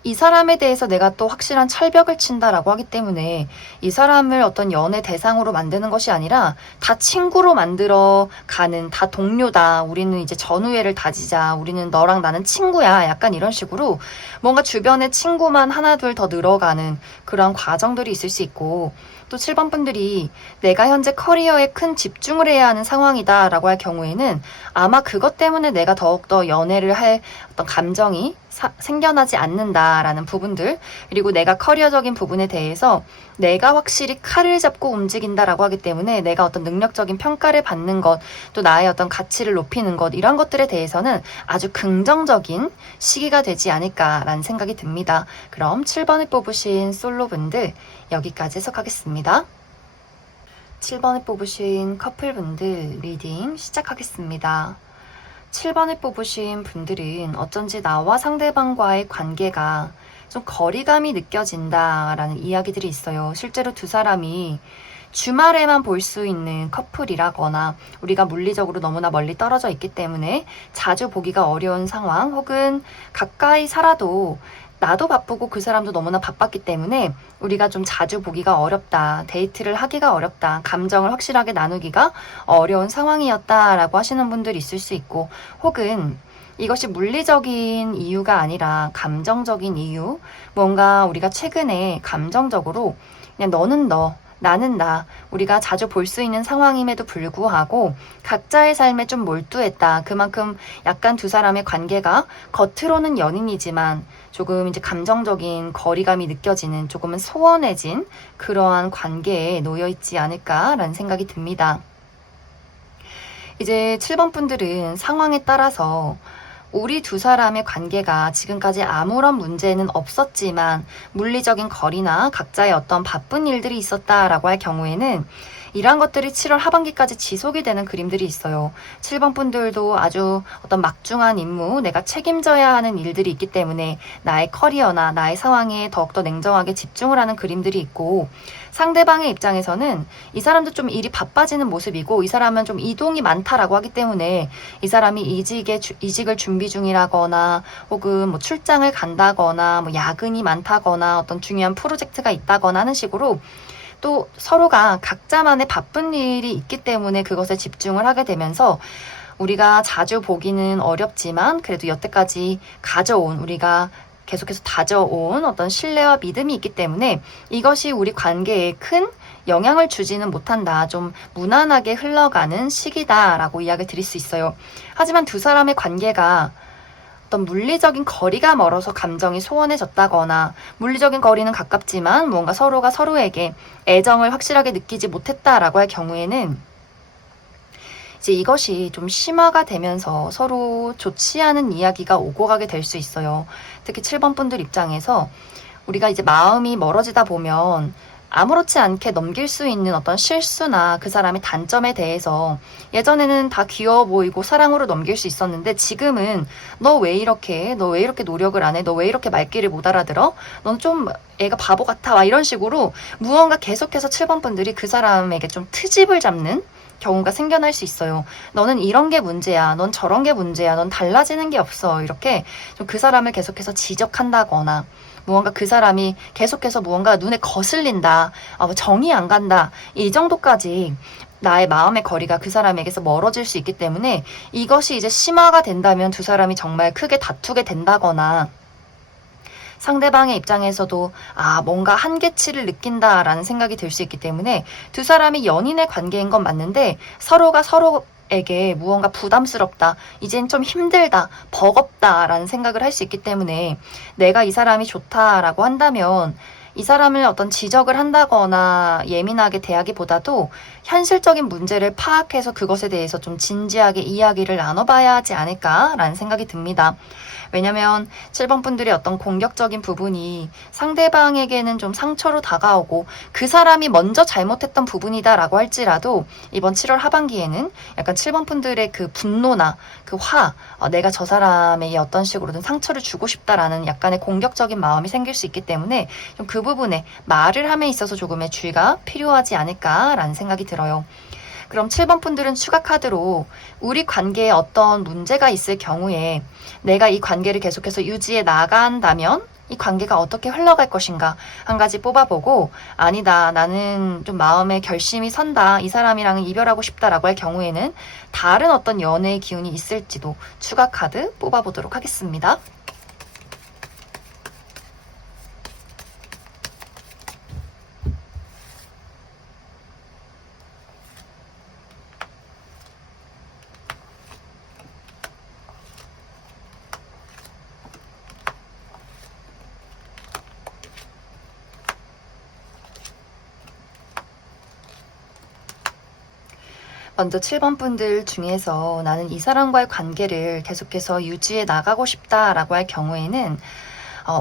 이 사람에 대해서 내가 또 확실한 철벽을 친다라고 하기 때문에 이 사람을 어떤 연애 대상으로 만드는 것이 아니라 다 친구로 만들어 가는, 다 동료다. 우리는 이제 전우애를 다지자. 우리는 너랑 나는 친구야. 약간 이런 식으로 뭔가 주변에 친구만 하나 둘 더 늘어가는 그런 과정들이 있을 수 있고, 또 7번 분들이 내가 현재 커리어에 큰 집중을 해야 하는 상황이다라고 할 경우에는 아마 그것 때문에 내가 더욱더 연애를 할 어떤 감정이 생겨나지 않는다라는 부분들, 그리고 내가 커리어적인 부분에 대해서 내가 확실히 칼을 잡고 움직인다라고 하기 때문에 내가 어떤 능력적인 평가를 받는 것, 또 나의 어떤 가치를 높이는 것, 이런 것들에 대해서는 아주 긍정적인 시기가 되지 않을까라는 생각이 듭니다. 그럼 7번을 뽑으신 솔로분들 여기까지 해석하겠습니다. 7번을 뽑으신 커플분들 리딩 시작하겠습니다. 7번을 뽑으신 분들은 어쩐지 나와 상대방과의 관계가 좀 거리감이 느껴진다라는 이야기들이 있어요. 실제로 두 사람이 주말에만 볼 수 있는 커플이라거나 우리가 물리적으로 너무나 멀리 떨어져 있기 때문에 자주 보기가 어려운 상황, 혹은 가까이 살아도 나도 바쁘고 그 사람도 너무나 바빴기 때문에 우리가 좀 자주 보기가 어렵다, 데이트를 하기가 어렵다, 감정을 확실하게 나누기가 어려운 상황이었다라고 하시는 분들이 있을 수 있고, 혹은 이것이 물리적인 이유가 아니라 감정적인 이유, 뭔가 우리가 최근에 감정적으로 그냥 너는 너, 나는 나, 우리가 자주 볼 수 있는 상황임에도 불구하고 각자의 삶에 좀 몰두했다. 그만큼 약간 두 사람의 관계가 겉으로는 연인이지만 조금 이제 감정적인 거리감이 느껴지는, 조금은 소원해진 그러한 관계에 놓여 있지 않을까라는 생각이 듭니다. 이제 7번 분들은 상황에 따라서 우리 두 사람의 관계가 지금까지 아무런 문제는 없었지만 물리적인 거리나 각자의 어떤 바쁜 일들이 있었다라고 할 경우에는 이러한 것들이 7월 하반기까지 지속이 되는 그림들이 있어요. 7번 분들도 아주 어떤 막중한 임무, 내가 책임져야 하는 일들이 있기 때문에 나의 커리어나 나의 상황에 더욱더 냉정하게 집중을 하는 그림들이 있고, 상대방의 입장에서는 이 사람도 좀 일이 바빠지는 모습이고, 이 사람은 좀 이동이 많다라고 하기 때문에 이 사람이 이직을 준비 중이라거나, 혹은 뭐 출장을 간다거나, 뭐 야근이 많다거나, 어떤 중요한 프로젝트가 있다거나 하는 식으로 또 서로가 각자만의 바쁜 일이 있기 때문에 그것에 집중을 하게 되면서 우리가 자주 보기는 어렵지만 그래도 여태까지 가져온, 우리가 계속해서 다져온 어떤 신뢰와 믿음이 있기 때문에 이것이 우리 관계에 큰 영향을 주지는 못한다. 좀 무난하게 흘러가는 시기다라고 이야기 드릴 수 있어요. 하지만 두 사람의 관계가 어떤 물리적인 거리가 멀어서 감정이 소원해졌다거나, 물리적인 거리는 가깝지만 뭔가 서로가 서로에게 애정을 확실하게 느끼지 못했다라고 할 경우에는 이제 이것이 좀 심화가 되면서 서로 좋지 않은 이야기가 오고 가게 될 수 있어요. 특히 7번 분들 입장에서 우리가 이제 마음이 멀어지다 보면 아무렇지 않게 넘길 수 있는 어떤 실수나 그 사람의 단점에 대해서 예전에는 다 귀여워 보이고 사랑으로 넘길 수 있었는데, 지금은 너 왜 이렇게 노력을 안 해? 너 왜 이렇게 말귀를 못 알아들어? 넌 좀 애가 바보 같아. 와, 이런 식으로 무언가 계속해서 7번 분들이 그 사람에게 좀 트집을 잡는 경우가 생겨날 수 있어요. 너는 이런 게 문제야. 넌 저런 게 문제야. 넌 달라지는 게 없어. 이렇게 좀 그 사람을 계속해서 지적한다거나, 무언가 그 사람이 계속해서 무언가 눈에 거슬린다, 정이 안 간다, 이 정도까지 나의 마음의 거리가 그 사람에게서 멀어질 수 있기 때문에 이것이 이제 심화가 된다면 두 사람이 정말 크게 다투게 된다거나, 상대방의 입장에서도 뭔가 한계치를 느낀다라는 생각이 들 수 있기 때문에 두 사람이 연인의 관계인 건 맞는데 서로가 서로에게 무언가 부담스럽다, 이젠 좀 힘들다, 버겁다라는 생각을 할 수 있기 때문에 내가 이 사람이 좋다라고 한다면 이 사람을 어떤 지적을 한다거나 예민하게 대하기보다도 현실적인 문제를 파악해서 그것에 대해서 좀 진지하게 이야기를 나눠봐야 하지 않을까라는 생각이 듭니다. 왜냐면 7번 분들의 어떤 공격적인 부분이 상대방에게는 좀 상처로 다가오고 그 사람이 먼저 잘못했던 부분이다라고 할지라도 이번 7월 하반기에는 약간 7번 분들의 그 분노나 그 내가 저 사람에게 어떤 식으로든 상처를 주고 싶다라는 약간의 공격적인 마음이 생길 수 있기 때문에 좀 그 부분에 말을 함에 있어서 조금의 주의가 필요하지 않을까라는 생각이 들어요. 그럼 7번 분들은 추가 카드로 우리 관계에 어떤 문제가 있을 경우에 내가 이 관계를 계속해서 유지해 나간다면 이 관계가 어떻게 흘러갈 것인가 한 가지 뽑아보고, 아니다, 나는 좀 마음의 결심이 선다, 이 사람이랑은 이별하고 싶다라고 할 경우에는 다른 어떤 연애의 기운이 있을지도 추가 카드 뽑아보도록 하겠습니다. 먼저 7번 분들 중에서 나는 이 사람과의 관계를 계속해서 유지해 나가고 싶다라고 할 경우에는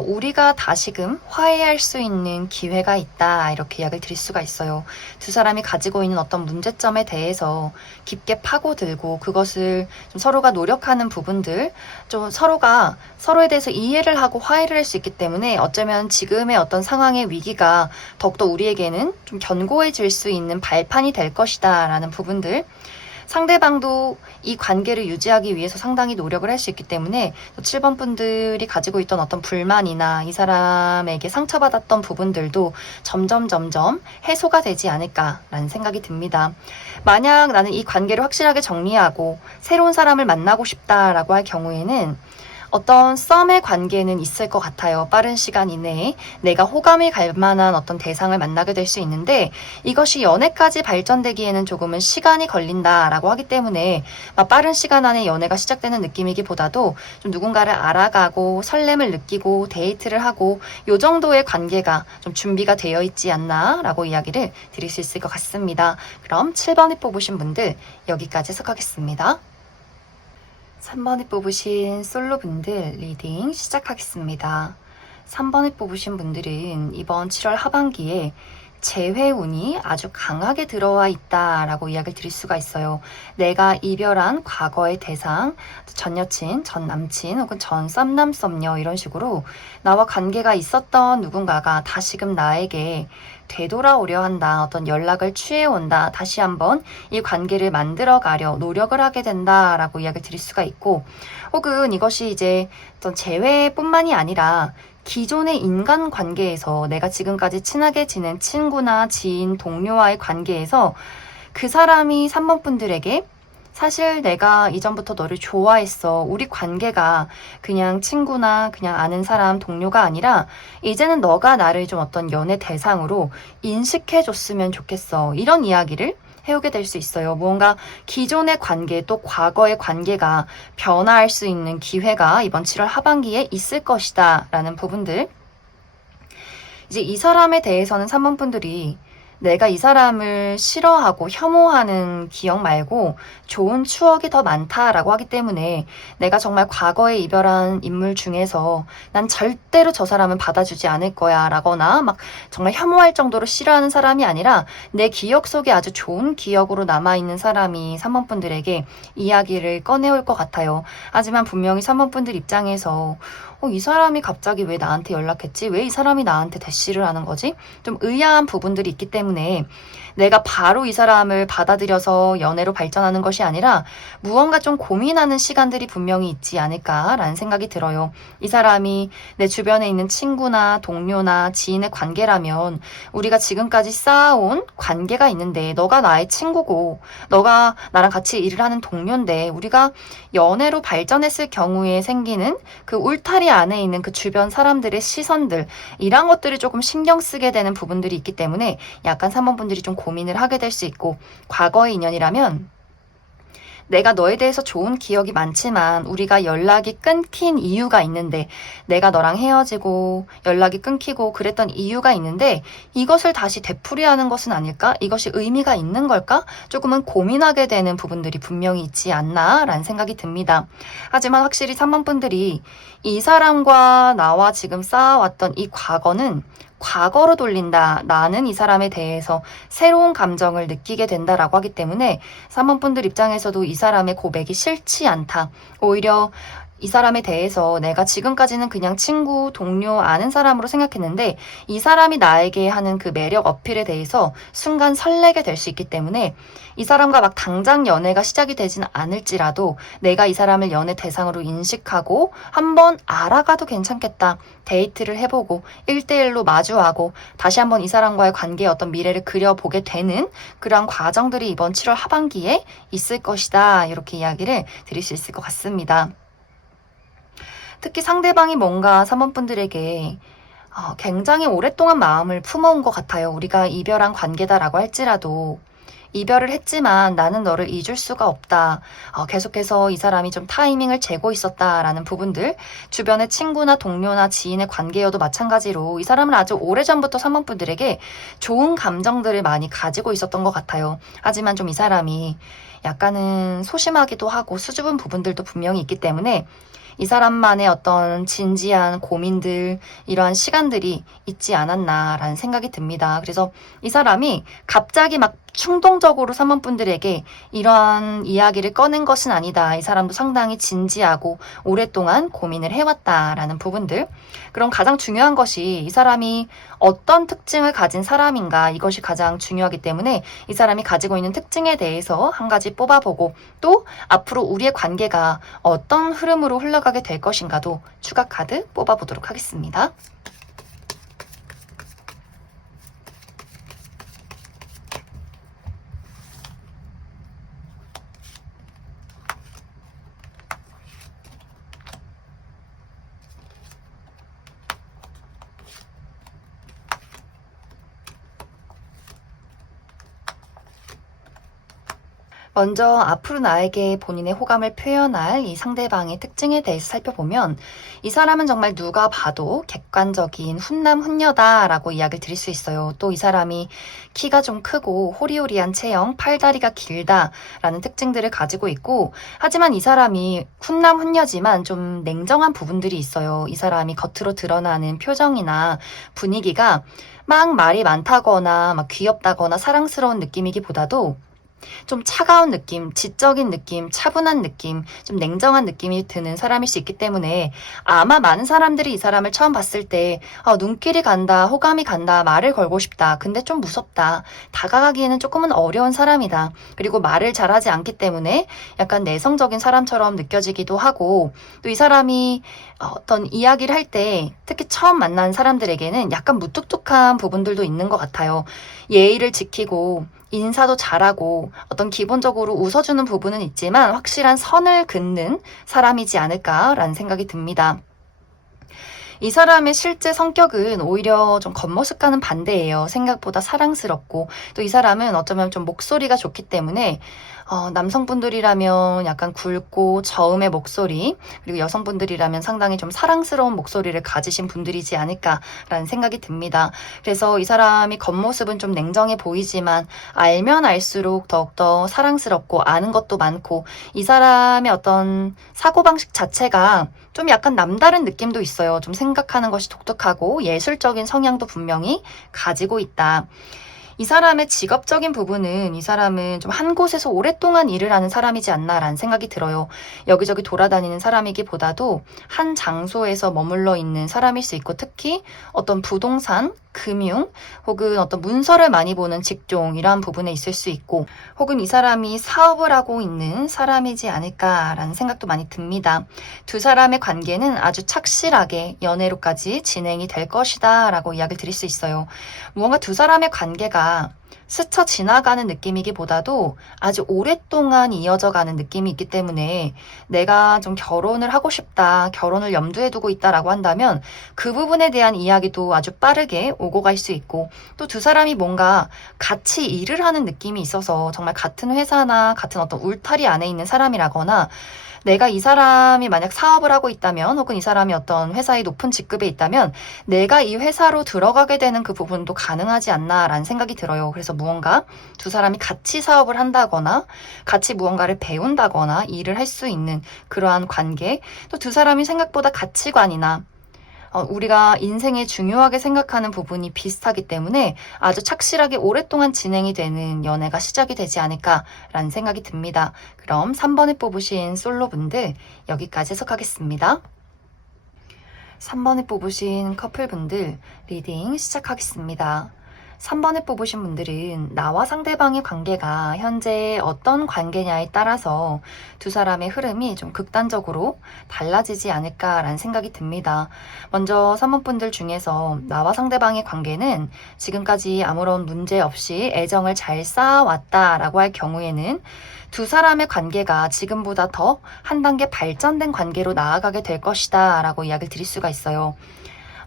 우리가 다시금 화해할 수 있는 기회가 있다, 이렇게 이야기를 드릴 수가 있어요. 두 사람이 가지고 있는 어떤 문제점에 대해서 깊게 파고들고 그것을 좀 서로가 노력하는 부분들, 좀 서로가 서로에 대해서 이해를 하고 화해를 할 수 있기 때문에 어쩌면 지금의 어떤 상황의 위기가 더욱더 우리에게는 좀 견고해질 수 있는 발판이 될 것이다 라는 부분들, 상대방도 이 관계를 유지하기 위해서 상당히 노력을 할 수 있기 때문에 7번 분들이 가지고 있던 어떤 불만이나 이 사람에게 상처받았던 부분들도 점점 해소가 되지 않을까라는 생각이 듭니다. 만약 나는 이 관계를 확실하게 정리하고 새로운 사람을 만나고 싶다라고 할 경우에는 어떤 썸의 관계는 있을 것 같아요. 빠른 시간 이내에 내가 호감이 갈 만한 어떤 대상을 만나게 될 수 있는데, 이것이 연애까지 발전되기에는 조금은 시간이 걸린다라고 하기 때문에 빠른 시간 안에 연애가 시작되는 느낌이기보다도 좀 누군가를 알아가고 설렘을 느끼고 데이트를 하고 요 정도의 관계가 좀 준비가 되어 있지 않나라고 이야기를 드릴 수 있을 것 같습니다. 그럼 7번을 뽑으신 분들 여기까지 해석하겠습니다. 3번을 뽑으신 솔로분들 리딩 시작하겠습니다. 3번을 뽑으신 분들은 이번 7월 하반기에 재회운이 아주 강하게 들어와 있다라고 이야기를 드릴 수가 있어요. 내가 이별한 과거의 대상, 전 여친, 전 남친 혹은 전 썸남 썸녀 이런 식으로 나와 관계가 있었던 누군가가 다시금 나에게 되돌아오려 한다, 어떤 연락을 취해온다, 다시 한번 이 관계를 만들어가려 노력을 하게 된다라고 이야기를 드릴 수가 있고, 혹은 이것이 이제 어떤 재회뿐만이 아니라 기존의 인간관계에서 내가 지금까지 친하게 지낸 친구나 지인, 동료와의 관계에서 그 사람이 3번 분들에게 사실 내가 이전부터 너를 좋아했어, 우리 관계가 그냥 친구나 그냥 아는 사람, 동료가 아니라 이제는 너가 나를 좀 어떤 연애 대상으로 인식해줬으면 좋겠어, 이런 이야기를 해오게 될 수 있어요. 무언가 기존의 관계 또 과거의 관계가 변화할 수 있는 기회가 이번 7월 하반기에 있을 것이다 라는 부분들. 이제 이 사람에 대해서는 3번 분들이 내가 이 사람을 싫어하고 혐오하는 기억 말고 좋은 추억이 더 많다라고 하기 때문에 내가 정말 과거에 이별한 인물 중에서 난 절대로 저 사람은 받아주지 않을 거야 라거나 막 정말 혐오할 정도로 싫어하는 사람이 아니라 내 기억 속에 아주 좋은 기억으로 남아있는 사람이 3번 분들에게 이야기를 꺼내올 것 같아요. 하지만 분명히 3번 분들 입장에서 이 사람이 갑자기 왜 나한테 연락했지? 왜 이 사람이 나한테 대시를 하는 거지? 좀 의아한 부분들이 있기 때문에 내가 바로 이 사람을 받아들여서 연애로 발전하는 것이 아니라 무언가 좀 고민하는 시간들이 분명히 있지 않을까라는 생각이 들어요. 이 사람이 내 주변에 있는 친구나 동료나 지인의 관계라면 우리가 지금까지 쌓아온 관계가 있는데, 너가 나의 친구고 너가 나랑 같이 일을 하는 동료인데 우리가 연애로 발전했을 경우에 생기는 그 울타리 안에 있는 그 주변 사람들의 시선들, 이런 것들을 조금 신경 쓰게 되는 부분들이 있기 때문에 약간 3번 분들이 좀 고민을 하게 될 수 있고, 과거의 인연이라면 내가 너에 대해서 좋은 기억이 많지만 우리가 연락이 끊긴 이유가 있는데, 내가 너랑 헤어지고 연락이 끊기고 그랬던 이유가 있는데 이것을 다시 되풀이하는 것은 아닐까? 이것이 의미가 있는 걸까? 조금은 고민하게 되는 부분들이 분명히 있지 않나 라는 생각이 듭니다. 하지만 확실히 3번 분들이 이 사람과 나와 지금 쌓아왔던 이 과거는 과거로 돌린다, 나는 이 사람에 대해서 새로운 감정을 느끼게 된다라고 하기 때문에 3번 분들 입장에서도 이 사람의 고백이 싫지 않다, 오히려 이 사람에 대해서 내가 지금까지는 그냥 친구, 동료, 아는 사람으로 생각했는데 이 사람이 나에게 하는 그 매력 어필에 대해서 순간 설레게 될 수 있기 때문에 이 사람과 막 당장 연애가 시작이 되지는 않을지라도 내가 이 사람을 연애 대상으로 인식하고 한번 알아가도 괜찮겠다. 데이트를 해보고 1대1로 마주하고 다시 한번 이 사람과의 관계의 어떤 미래를 그려보게 되는 그러한 과정들이 이번 7월 하반기에 있을 것이다. 이렇게 이야기를 드릴 수 있을 것 같습니다. 특히 상대방이 뭔가 3번 분들에게 굉장히 오랫동안 마음을 품어온 것 같아요. 우리가 이별한 관계다라고 할지라도 이별을 했지만 나는 너를 잊을 수가 없다. 계속해서 이 사람이 좀 타이밍을 재고 있었다라는 부분들, 주변의 친구나 동료나 지인의 관계여도 마찬가지로 이 사람은 아주 오래전부터 3번 분들에게 좋은 감정들을 많이 가지고 있었던 것 같아요. 하지만 좀 이 사람이 약간은 소심하기도 하고 수줍은 부분들도 분명히 있기 때문에 이 사람만의 어떤 진지한 고민들, 이러한 시간들이 있지 않았나라는 생각이 듭니다. 그래서 이 사람이 갑자기 막 충동적으로 3번 분들에게 이러한 이야기를 꺼낸 것은 아니다. 이 사람도 상당히 진지하고 오랫동안 고민을 해왔다라는 부분들. 그럼 가장 중요한 것이 이 사람이 어떤 특징을 가진 사람인가, 이것이 가장 중요하기 때문에 이 사람이 가지고 있는 특징에 대해서 한 가지 뽑아보고 또 앞으로 우리의 관계가 어떤 흐름으로 흘러가게 될 것인가도 추가 카드 뽑아보도록 하겠습니다. 먼저 앞으로 나에게 본인의 호감을 표현할 이 상대방의 특징에 대해서 살펴보면 이 사람은 정말 누가 봐도 객관적인 훈남 훈녀다라고 이야기를 드릴 수 있어요. 또 이 사람이 키가 좀 크고 호리호리한 체형, 팔다리가 길다라는 특징들을 가지고 있고 하지만 이 사람이 훈남 훈녀지만 좀 냉정한 부분들이 있어요. 이 사람이 겉으로 드러나는 표정이나 분위기가 막 말이 많다거나 막 귀엽다거나 사랑스러운 느낌이기보다도 좀 차가운 느낌, 지적인 느낌, 차분한 느낌, 좀 냉정한 느낌이 드는 사람일 수 있기 때문에 아마 많은 사람들이 이 사람을 처음 봤을 때 눈길이 간다, 호감이 간다, 말을 걸고 싶다. 근데 좀 무섭다. 다가가기에는 조금은 어려운 사람이다. 그리고 말을 잘하지 않기 때문에 약간 내성적인 사람처럼 느껴지기도 하고 또 이 사람이 어떤 이야기를 할 때 특히 처음 만난 사람들에게는 약간 무뚝뚝한 부분들도 있는 것 같아요. 예의를 지키고 인사도 잘하고 어떤 기본적으로 웃어주는 부분은 있지만 확실한 선을 긋는 사람이지 않을까라는 생각이 듭니다. 이 사람의 실제 성격은 오히려 좀 겉모습과는 반대예요. 생각보다 사랑스럽고 또 이 사람은 어쩌면 좀 목소리가 좋기 때문에 남성분들이라면 약간 굵고 저음의 목소리, 그리고 여성분들이라면 상당히 좀 사랑스러운 목소리를 가지신 분들이지 않을까라는 생각이 듭니다. 그래서 이 사람이 겉모습은 좀 냉정해 보이지만 알면 알수록 더욱더 사랑스럽고 아는 것도 많고 이 사람의 어떤 사고방식 자체가 좀 약간 남다른 느낌도 있어요. 좀 생각하는 것이 독특하고 예술적인 성향도 분명히 가지고 있다. 이 사람의 직업적인 부분은 이 사람은 좀 한 곳에서 오랫동안 일을 하는 사람이지 않나라는 생각이 들어요. 여기저기 돌아다니는 사람이기보다도 한 장소에서 머물러 있는 사람일 수 있고 특히 어떤 부동산, 금융 혹은 어떤 문서를 많이 보는 직종 이러한 부분에 있을 수 있고 혹은 이 사람이 사업을 하고 있는 사람이지 않을까라는 생각도 많이 듭니다. 두 사람의 관계는 아주 착실하게 연애로까지 진행이 될 것이다 라고 이야기를 드릴 수 있어요. 무언가 두 사람의 관계가 스쳐 지나가는 느낌이기보다도 아주 오랫동안 이어져 가는 느낌이 있기 때문에 내가 좀 결혼을 하고 싶다, 결혼을 염두에 두고 있다라고 한다면 그 부분에 대한 이야기도 아주 빠르게 오고 갈 수 있고 또 두 사람이 뭔가 같이 일을 하는 느낌이 있어서 정말 같은 회사나 같은 어떤 울타리 안에 있는 사람이라거나 내가 이 사람이 만약 사업을 하고 있다면 혹은 이 사람이 어떤 회사의 높은 직급에 있다면 내가 이 회사로 들어가게 되는 그 부분도 가능하지 않나라는 생각이 들어요. 그래서 무언가 두 사람이 같이 사업을 한다거나 같이 무언가를 배운다거나 일을 할 수 있는 그러한 관계 또 두 사람이 생각보다 가치관이나 우리가 인생에 중요하게 생각하는 부분이 비슷하기 때문에 아주 착실하게 오랫동안 진행이 되는 연애가 시작이 되지 않을까라는 생각이 듭니다. 그럼 3번에 뽑으신 솔로분들 여기까지 해석하겠습니다. 3번에 뽑으신 커플분들 리딩 시작하겠습니다. 3번에 뽑으신 분들은 나와 상대방의 관계가 현재 어떤 관계냐에 따라서 두 사람의 흐름이 좀 극단적으로 달라지지 않을까라는 생각이 듭니다. 먼저 3번 분들 중에서 나와 상대방의 관계는 지금까지 아무런 문제 없이 애정을 잘 쌓아왔다라고 할 경우에는 두 사람의 관계가 지금보다 더 한 단계 발전된 관계로 나아가게 될 것이다 라고 이야기를 드릴 수가 있어요.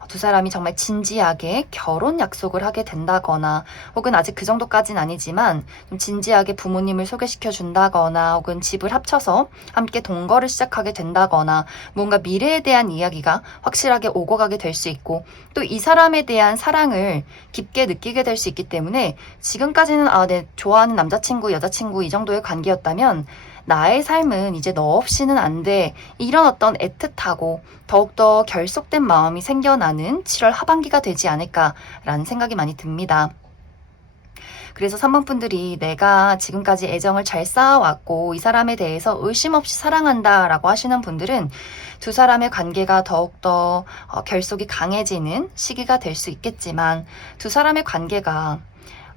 두 사람이 정말 진지하게 결혼 약속을 하게 된다거나 혹은 아직 그 정도까지는 아니지만 좀 진지하게 부모님을 소개시켜 준다거나 혹은 집을 합쳐서 함께 동거를 시작하게 된다거나 뭔가 미래에 대한 이야기가 확실하게 오고 가게 될 수 있고 또 이 사람에 대한 사랑을 깊게 느끼게 될 수 있기 때문에 지금까지는 내 좋아하는 남자친구, 여자친구 이 정도의 관계였다면 나의 삶은 이제 너 없이는 안 돼. 이런 어떤 애틋하고 더욱더 결속된 마음이 생겨나는 7월 하반기가 되지 않을까라는 생각이 많이 듭니다. 그래서 3번 분들이 내가 지금까지 애정을 잘 쌓아왔고 이 사람에 대해서 의심 없이 사랑한다라고 하시는 분들은 두 사람의 관계가 더욱더 결속이 강해지는 시기가 될 수 있겠지만 두 사람의 관계가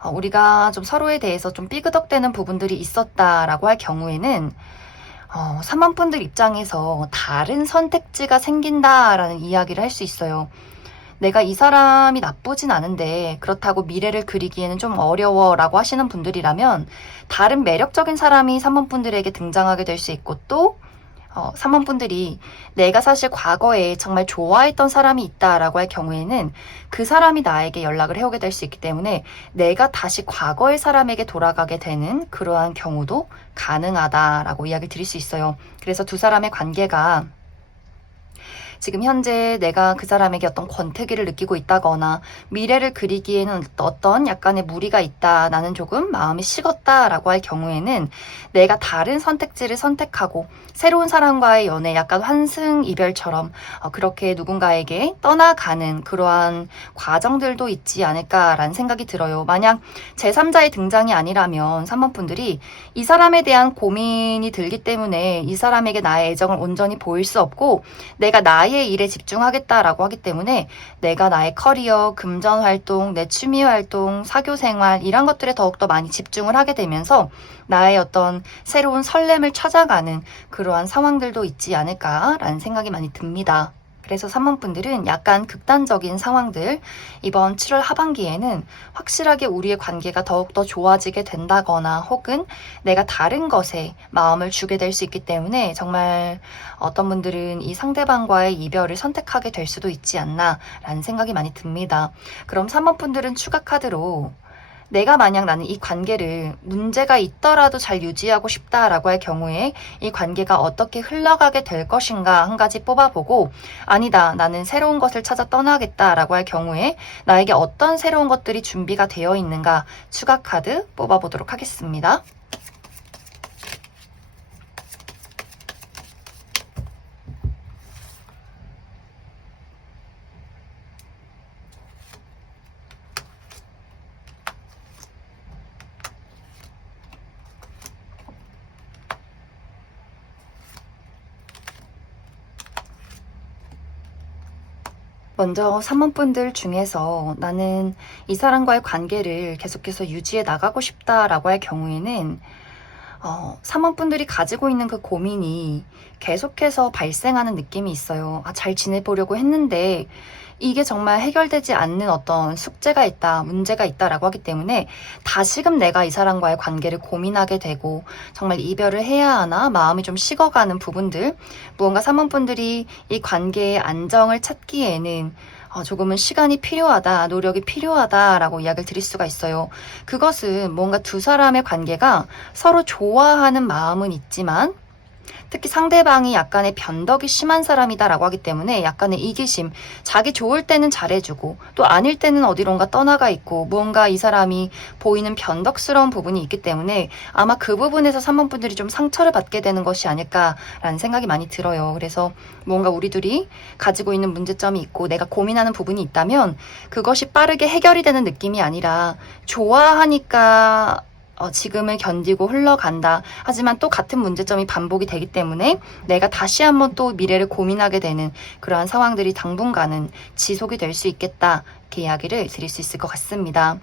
우리가 좀 서로에 대해서 좀 삐그덕대는 부분들이 있었다라고 할 경우에는 3번 분들 입장에서 다른 선택지가 생긴다라는 이야기를 할 수 있어요. 내가 이 사람이 나쁘진 않은데 그렇다고 미래를 그리기에는 좀 어려워라고 하시는 분들이라면 다른 매력적인 사람이 3번 분들에게 등장하게 될 수 있고 또 3번 분들이 내가 사실 과거에 정말 좋아했던 사람이 있다라고 할 경우에는 그 사람이 나에게 연락을 해오게 될 수 있기 때문에 내가 다시 과거의 사람에게 돌아가게 되는 그러한 경우도 가능하다라고 이야기를 드릴 수 있어요. 그래서 두 사람의 관계가 지금 현재 내가 그 사람에게 어떤 권태기를 느끼고 있다거나 미래를 그리기에는 어떤 약간의 무리가 있다, 나는 조금 마음이 식었다라고 할 경우에는 내가 다른 선택지를 선택하고 새로운 사람과의 연애 약간 환승 이별처럼 그렇게 누군가에게 떠나가는 그러한 과정들도 있지 않을까라는 생각이 들어요. 만약 제3자의 등장이 아니라면 3번 분들이 이 사람에 대한 고민이 들기 때문에 이 사람에게 나의 애정을 온전히 보일 수 없고 내가 나의 일에 집중하겠다라고 하기 때문에 내가 나의 커리어, 금전 활동, 내 취미 활동, 사교 생활 이런 것들에 더욱더 많이 집중을 하게 되면서 나의 어떤 새로운 설렘을 찾아가는 그러한 상황들도 있지 않을까라는 생각이 많이 듭니다. 그래서 3번 분들은 약간 극단적인 상황들, 이번 7월 하반기에는 확실하게 우리의 관계가 더욱더 좋아지게 된다거나 혹은 내가 다른 것에 마음을 주게 될 수 있기 때문에 정말 어떤 분들은 이 상대방과의 이별을 선택하게 될 수도 있지 않나라는 생각이 많이 듭니다. 그럼 3번 분들은 추가 카드로 내가 만약 나는 이 관계를 문제가 있더라도 잘 유지하고 싶다라고 할 경우에 이 관계가 어떻게 흘러가게 될 것인가 한 가지 뽑아보고 아니다, 나는 새로운 것을 찾아 떠나겠다라고 할 경우에 나에게 어떤 새로운 것들이 준비가 되어 있는가 추가 카드 뽑아보도록 하겠습니다. 먼저 3번 분들 중에서 나는 이 사람과의 관계를 계속해서 유지해 나가고 싶다라고 할 경우에는 3번 분들이 가지고 있는 그 고민이 계속해서 발생하는 느낌이 있어요. 잘 지내보려고 했는데 이게 정말 해결되지 않는 어떤 숙제가 있다, 문제가 있다라고 하기 때문에 다시금 내가 이 사람과의 관계를 고민하게 되고 정말 이별을 해야 하나 마음이 좀 식어가는 부분들, 무언가 3번 분들이 이 관계의 안정을 찾기에는 조금은 시간이 필요하다, 노력이 필요하다라고 이야기를 드릴 수가 있어요. 그것은 뭔가 두 사람의 관계가 서로 좋아하는 마음은 있지만 특히 상대방이 약간의 변덕이 심한 사람이다라고 하기 때문에 약간의 이기심, 자기 좋을 때는 잘해주고 또 아닐 때는 어디론가 떠나가 있고 무언가 이 사람이 보이는 변덕스러운 부분이 있기 때문에 아마 그 부분에서 3번 분들이 좀 상처를 받게 되는 것이 아닐까라는 생각이 많이 들어요. 그래서 뭔가 우리 둘이 가지고 있는 문제점이 있고 내가 고민하는 부분이 있다면 그것이 빠르게 해결이 되는 느낌이 아니라 좋아하니까 지금을 견디고 흘러간다. 하지만 또 같은 문제점이 반복이 되기 때문에 내가 다시 한번 또 미래를 고민하게 되는 그러한 상황들이 당분간은 지속이 될 수 있겠다. 이렇게 이야기를 드릴 수 있을 것 같습니다.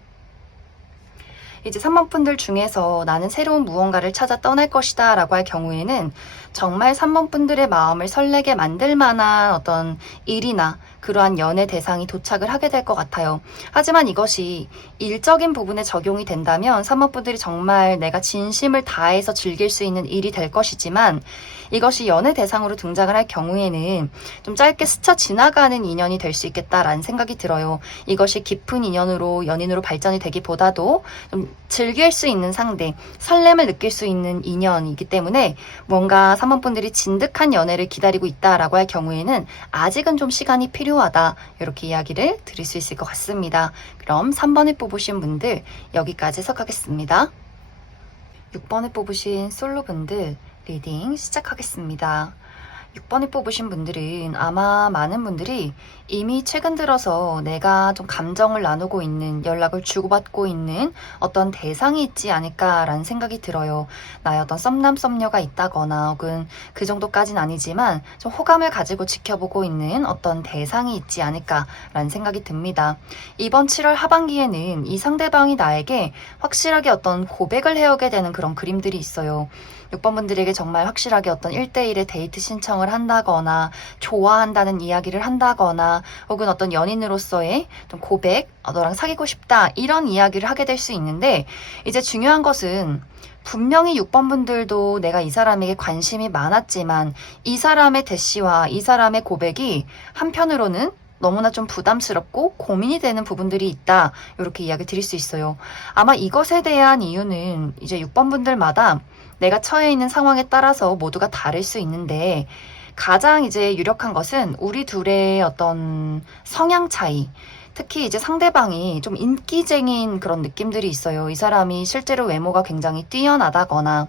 이제 3번 분들 중에서 나는 새로운 무언가를 찾아 떠날 것이다 라고 할 경우에는 정말 3번 분들의 마음을 설레게 만들 만한 어떤 일이나 그러한 연애 대상이 도착을 하게 될 것 같아요. 하지만 이것이 일적인 부분에 적용이 된다면 3번 분들이 정말 내가 진심을 다해서 즐길 수 있는 일이 될 것이지만 이것이 연애 대상으로 등장을 할 경우에는 좀 짧게 스쳐 지나가는 인연이 될 수 있겠다라는 생각이 들어요. 이것이 깊은 인연으로 연인으로 발전이 되기보다도 좀 즐길 수 있는 상대, 설렘을 느낄 수 있는 인연이기 때문에 뭔가 3번 분들이 진득한 연애를 기다리고 있다라고 할 경우에는 아직은 좀 시간이 필요하다. 이렇게 이야기를 드릴 수 있을 것 같습니다. 그럼 3번을 뽑으신 분들 여기까지 해석하겠습니다. 6번을 뽑으신 솔로분들 리딩 시작하겠습니다. 6번을 뽑으신 분들은 아마 많은 분들이 이미 최근 들어서 내가 좀 감정을 나누고 있는, 연락을 주고받고 있는 어떤 대상이 있지 않을까라는 생각이 들어요. 나의 어떤 썸남 썸녀가 있다거나 혹은 그 정도까지는 아니지만 좀 호감을 가지고 지켜보고 있는 어떤 대상이 있지 않을까라는 생각이 듭니다. 이번 7월 하반기에는 이 상대방이 나에게 확실하게 어떤 고백을 해오게 되는 그런 그림들이 있어요. 6번 분들에게 정말 확실하게 어떤 1대1의 데이트 신청을 한다거나 좋아한다는 이야기를 한다거나 혹은 어떤 연인으로서의 좀 고백, 너랑 사귀고 싶다 이런 이야기를 하게 될 수 있는데 이제 중요한 것은 분명히 6번 분들도 내가 이 사람에게 관심이 많았지만 이 사람의 대시와 이 사람의 고백이 한편으로는 너무나 좀 부담스럽고 고민이 되는 부분들이 있다. 이렇게 이야기 드릴 수 있어요. 아마 이것에 대한 이유는 이제 6번 분들마다 내가 처해 있는 상황에 따라서 모두가 다를 수 있는데 가장 이제 유력한 것은 우리 둘의 어떤 성향 차이. 특히 이제 상대방이 좀 인기쟁인 그런 느낌들이 있어요. 이 사람이 실제로 외모가 굉장히 뛰어나다거나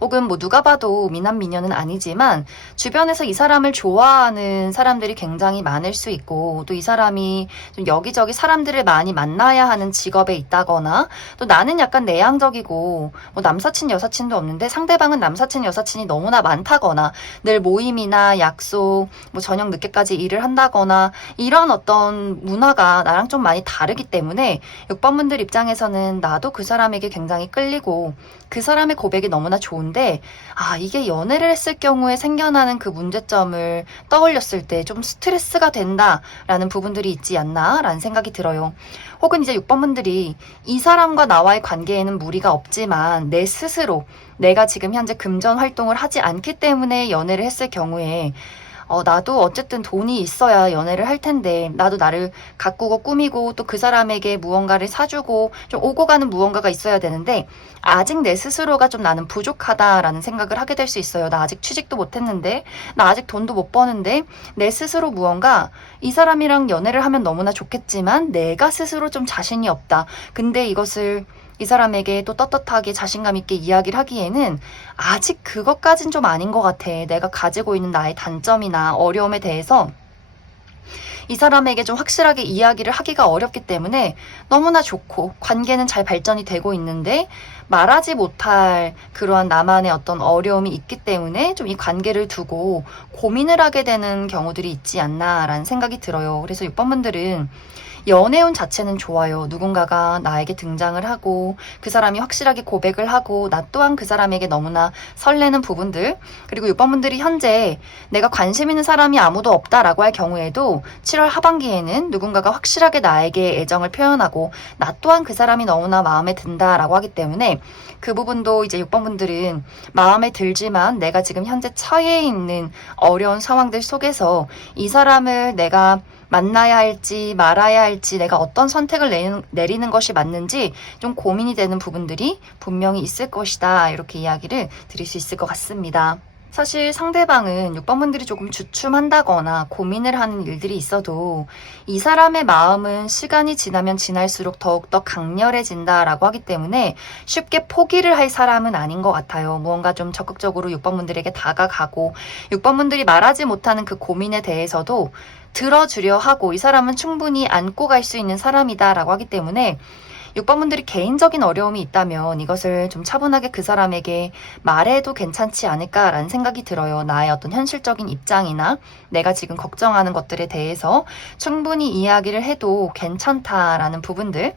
혹은 뭐 누가 봐도 미남 미녀는 아니지만 주변에서 이 사람을 좋아하는 사람들이 굉장히 많을 수 있고 또 이 사람이 좀 여기저기 사람들을 많이 만나야 하는 직업에 있다거나 또 나는 약간 내향적이고 뭐 남사친 여사친도 없는데 상대방은 남사친 여사친이 너무나 많다거나 늘 모임이나 약속 뭐 저녁 늦게까지 일을 한다거나 이런 어떤 문화가 나랑 좀 많이 다르기 때문에 6번 분들 입장에서는 나도 그 사람에게 굉장히 끌리고 그 사람의 고백이 너무나 좋은데 이게 연애를 했을 경우에 생겨나는 그 문제점을 떠올렸을 때 좀 스트레스가 된다라는 부분들이 있지 않나라는 생각이 들어요. 혹은 이제 6번 분들이 이 사람과 나와의 관계에는 무리가 없지만 내 스스로 내가 지금 현재 금전 활동을 하지 않기 때문에 연애를 했을 경우에 나도 어쨌든 돈이 있어야 연애를 할 텐데, 나도 나를 가꾸고 꾸미고 또 그 사람에게 무언가를 사주고 좀 오고 가는 무언가가 있어야 되는데, 아직 내 스스로가 좀 나는 부족하다라는 생각을 하게 될 수 있어요. 나 아직 취직도 못 했는데, 나 아직 돈도 못 버는데, 내 스스로 무언가 이 사람이랑 연애를 하면 너무나 좋겠지만, 내가 스스로 좀 자신이 없다. 근데 이것을 이 사람에게 또 떳떳하게 자신감 있게 이야기를 하기에는 아직 그것까진 좀 아닌 것 같아. 내가 가지고 있는 나의 단점이나 어려움에 대해서 이 사람에게 좀 확실하게 이야기를 하기가 어렵기 때문에 너무나 좋고 관계는 잘 발전이 되고 있는데 말하지 못할 그러한 나만의 어떤 어려움이 있기 때문에 좀 이 관계를 두고 고민을 하게 되는 경우들이 있지 않나라는 생각이 들어요. 그래서 6번 분들은 연애운 자체는 좋아요. 누군가가 나에게 등장을 하고 그 사람이 확실하게 고백을 하고 나 또한 그 사람에게 너무나 설레는 부분들, 그리고 6번 분들이 현재 내가 관심 있는 사람이 아무도 없다라고 할 경우에도 7월 하반기에는 누군가가 확실하게 나에게 애정을 표현하고 나 또한 그 사람이 너무나 마음에 든다라고 하기 때문에 그 부분도 이제 6번 분들은 마음에 들지만 내가 지금 현재 처해 있는 어려운 상황들 속에서 이 사람을 내가 만나야 할지 말아야 할지 내가 어떤 선택을 내리는 것이 맞는지 좀 고민이 되는 부분들이 분명히 있을 것이다. 이렇게 이야기를 드릴 수 있을 것 같습니다. 사실 상대방은 6번 분들이 조금 주춤한다거나 고민을 하는 일들이 있어도 이 사람의 마음은 시간이 지나면 지날수록 더욱더 강렬해진다라고 하기 때문에 쉽게 포기를 할 사람은 아닌 것 같아요. 무언가 좀 적극적으로 6번 분들에게 다가가고 6번 분들이 말하지 못하는 그 고민에 대해서도 들어주려 하고 이 사람은 충분히 안고 갈 수 있는 사람이다라고 하기 때문에 6번 분들이 개인적인 어려움이 있다면 이것을 좀 차분하게 그 사람에게 말해도 괜찮지 않을까라는 생각이 들어요. 나의 어떤 현실적인 입장이나 내가 지금 걱정하는 것들에 대해서 충분히 이야기를 해도 괜찮다라는 부분들.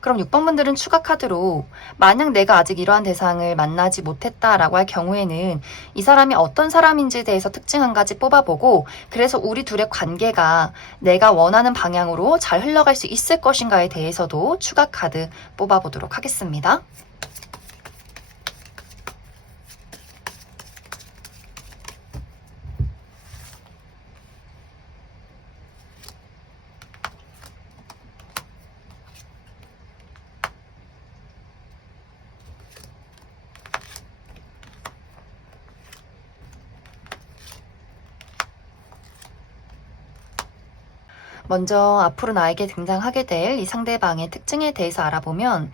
그럼 6번 분들은 추가 카드로 만약 내가 아직 이러한 대상을 만나지 못했다라고 할 경우에는 이 사람이 어떤 사람인지에 대해서 특징 한 가지 뽑아보고 그래서 우리 둘의 관계가 내가 원하는 방향으로 잘 흘러갈 수 있을 것인가에 대해서도 추가 카드 뽑아보도록 하겠습니다. 먼저 앞으로 나에게 등장하게 될 이 상대방의 특징에 대해서 알아보면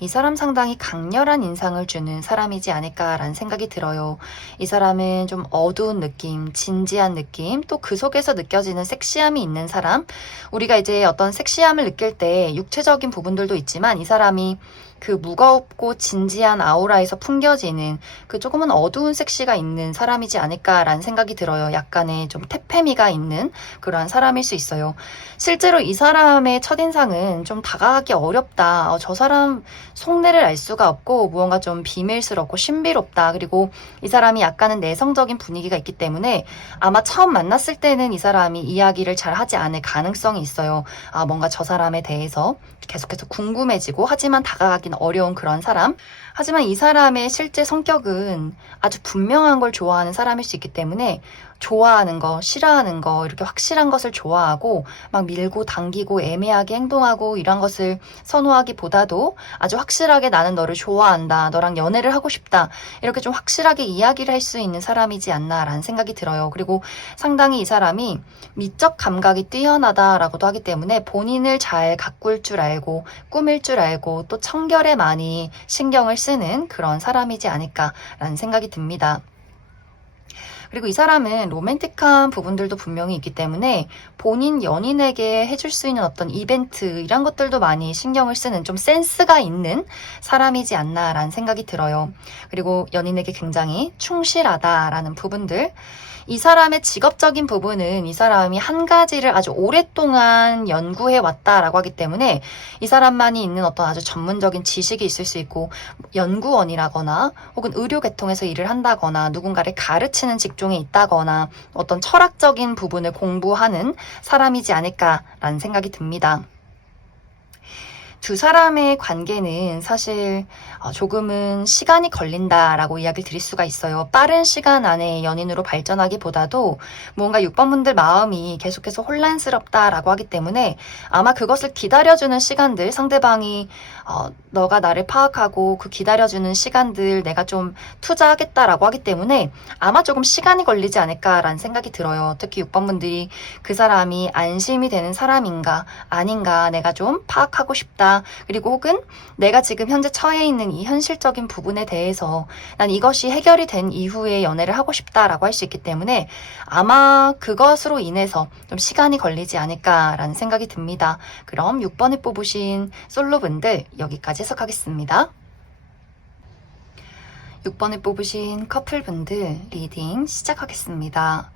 이 사람 상당히 강렬한 인상을 주는 사람이지 않을까라는 생각이 들어요. 이 사람은 좀 어두운 느낌, 진지한 느낌, 또 그 속에서 느껴지는 섹시함이 있는 사람. 우리가 이제 어떤 섹시함을 느낄 때 육체적인 부분들도 있지만 이 사람이 그 무겁고 진지한 아우라에서 풍겨지는 그 조금은 어두운 섹시가 있는 사람이지 않을까라는 생각이 들어요. 약간의 좀 태페미가 있는 그러한 사람일 수 있어요. 실제로 이 사람의 첫인상은 좀 다가가기 어렵다. 저 사람 속내를 알 수가 없고 무언가 좀 비밀스럽고 신비롭다. 그리고 이 사람이 약간은 내성적인 분위기가 있기 때문에 아마 처음 만났을 때는 이 사람이 이야기를 잘 하지 않을 가능성이 있어요. 뭔가 저 사람에 대해서 계속해서 궁금해지고 하지만 다가가기는 어려운 그런 사람. 하지만 이 사람의 실제 성격은 아주 분명한 걸 좋아하는 사람일 수 있기 때문에 좋아하는 거, 싫어하는 거 이렇게 확실한 것을 좋아하고 막 밀고 당기고 애매하게 행동하고 이런 것을 선호하기보다도 아주 확실하게 나는 너를 좋아한다, 너랑 연애를 하고 싶다 이렇게 좀 확실하게 이야기를 할 수 있는 사람이지 않나라는 생각이 들어요. 그리고 상당히 이 사람이 미적 감각이 뛰어나다라고도 하기 때문에 본인을 잘 가꿀 줄 알고 꾸밀 줄 알고 또 청결에 많이 신경을 쓰는 그런 사람이지 않을까라는 생각이 듭니다. 그리고 이 사람은 로맨틱한 부분들도 분명히 있기 때문에 본인 연인에게 해줄 수 있는 어떤 이벤트 이런 것들도 많이 신경을 쓰는 좀 센스가 있는 사람이지 않나라는 생각이 들어요. 그리고 연인에게 굉장히 충실하다라는 부분들. 이 사람의 직업적인 부분은 이 사람이 한 가지를 아주 오랫동안 연구해 왔다라고 하기 때문에 이 사람만이 있는 어떤 아주 전문적인 지식이 있을 수 있고 연구원이라거나 혹은 의료 계통에서 일을 한다거나 누군가를 가르치는 직종에 있다거나 어떤 철학적인 부분을 공부하는 사람이지 않을까라는 생각이 듭니다. 두 사람의 관계는 사실 조금은 시간이 걸린다라고 이야기를 드릴 수가 있어요. 빠른 시간 안에 연인으로 발전하기보다도 뭔가 6번 분들 마음이 계속해서 혼란스럽다라고 하기 때문에 아마 그것을 기다려주는 시간들, 상대방이 너가 나를 파악하고 그 기다려주는 시간들 내가 좀 투자하겠다라고 하기 때문에 아마 조금 시간이 걸리지 않을까라는 생각이 들어요. 특히 6번 분들이 그 사람이 안심이 되는 사람인가 아닌가 내가 좀 파악하고 싶다. 그리고 혹은 내가 지금 현재 처해 있는 이 현실적인 부분에 대해서 난 이것이 해결이 된 이후에 연애를 하고 싶다라고 할 수 있기 때문에 아마 그것으로 인해서 좀 시간이 걸리지 않을까라는 생각이 듭니다. 그럼 6번을 뽑으신 솔로분들 여기까지 해석하겠습니다. 6번을 뽑으신 커플분들 리딩 시작하겠습니다.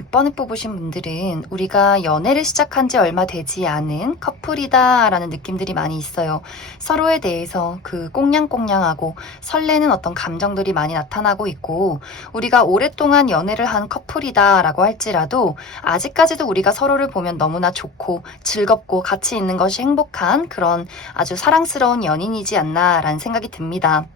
6번을 뽑으신 분들은 우리가 연애를 시작한 지 얼마 되지 않은 커플이다 라는 느낌들이 많이 있어요. 서로에 대해서 그 꽁냥꽁냥하고 설레는 어떤 감정들이 많이 나타나고 있고 우리가 오랫동안 연애를 한 커플이다 라고 할지라도 아직까지도 우리가 서로를 보면 너무나 좋고 즐겁고 같이 있는 것이 행복한 그런 아주 사랑스러운 연인이지 않나 라는 생각이 듭니다.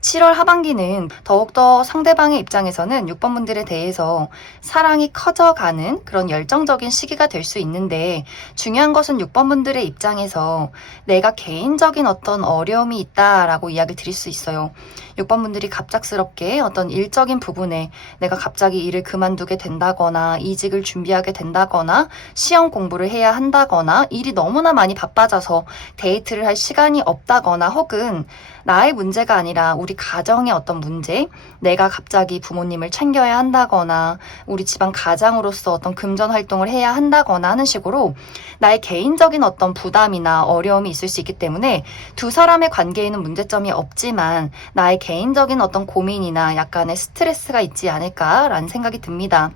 7월 하반기는 더욱더 상대방의 입장에서는 6번 분들에 대해서 사랑이 커져가는 그런 열정적인 시기가 될 수 있는데, 중요한 것은 6번 분들의 입장에서 내가 개인적인 어떤 어려움이 있다라고 이야기를 드릴 수 있어요. 6번 분들이 갑작스럽게 어떤 일적인 부분에 내가 갑자기 일을 그만두게 된다거나 이직을 준비하게 된다거나 시험 공부를 해야 한다거나 일이 너무나 많이 바빠져서 데이트를 할 시간이 없다거나, 혹은 나의 문제가 아니라 우리 가정의 어떤 문제, 내가 갑자기 부모님을 챙겨야 한다거나 우리 집안 가장으로서 어떤 금전 활동을 해야 한다거나 하는 식으로 나의 개인적인 어떤 부담이나 어려움이 있을 수 있기 때문에 두 사람의 관계에는 문제점이 없지만 나의 개인적인 어떤 고민이나 약간의 스트레스가 있지 않을까라는 생각이 듭니다.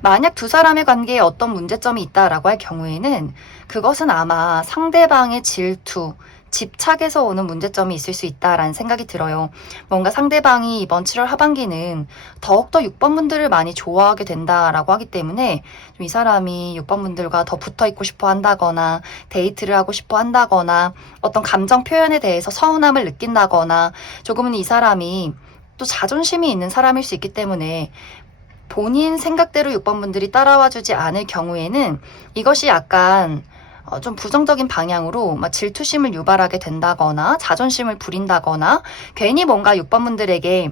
만약 두 사람의 관계에 어떤 문제점이 있다라고 할 경우에는 그것은 아마 상대방의 질투, 집착에서 오는 문제점이 있을 수 있다라는 생각이 들어요. 뭔가 상대방이 이번 7월 하반기는 더욱더 6번 분들을 많이 좋아하게 된다라고 하기 때문에 좀 이 사람이 6번 분들과 더 붙어 있고 싶어 한다거나 데이트를 하고 싶어 한다거나 어떤 감정 표현에 대해서 서운함을 느낀다거나, 조금은 이 사람이 또 자존심이 있는 사람일 수 있기 때문에 본인 생각대로 6번 분들이 따라와 주지 않을 경우에는 이것이 약간 좀 부정적인 방향으로 막 질투심을 유발하게 된다거나 자존심을 부린다거나, 괜히 뭔가 6번 분들에게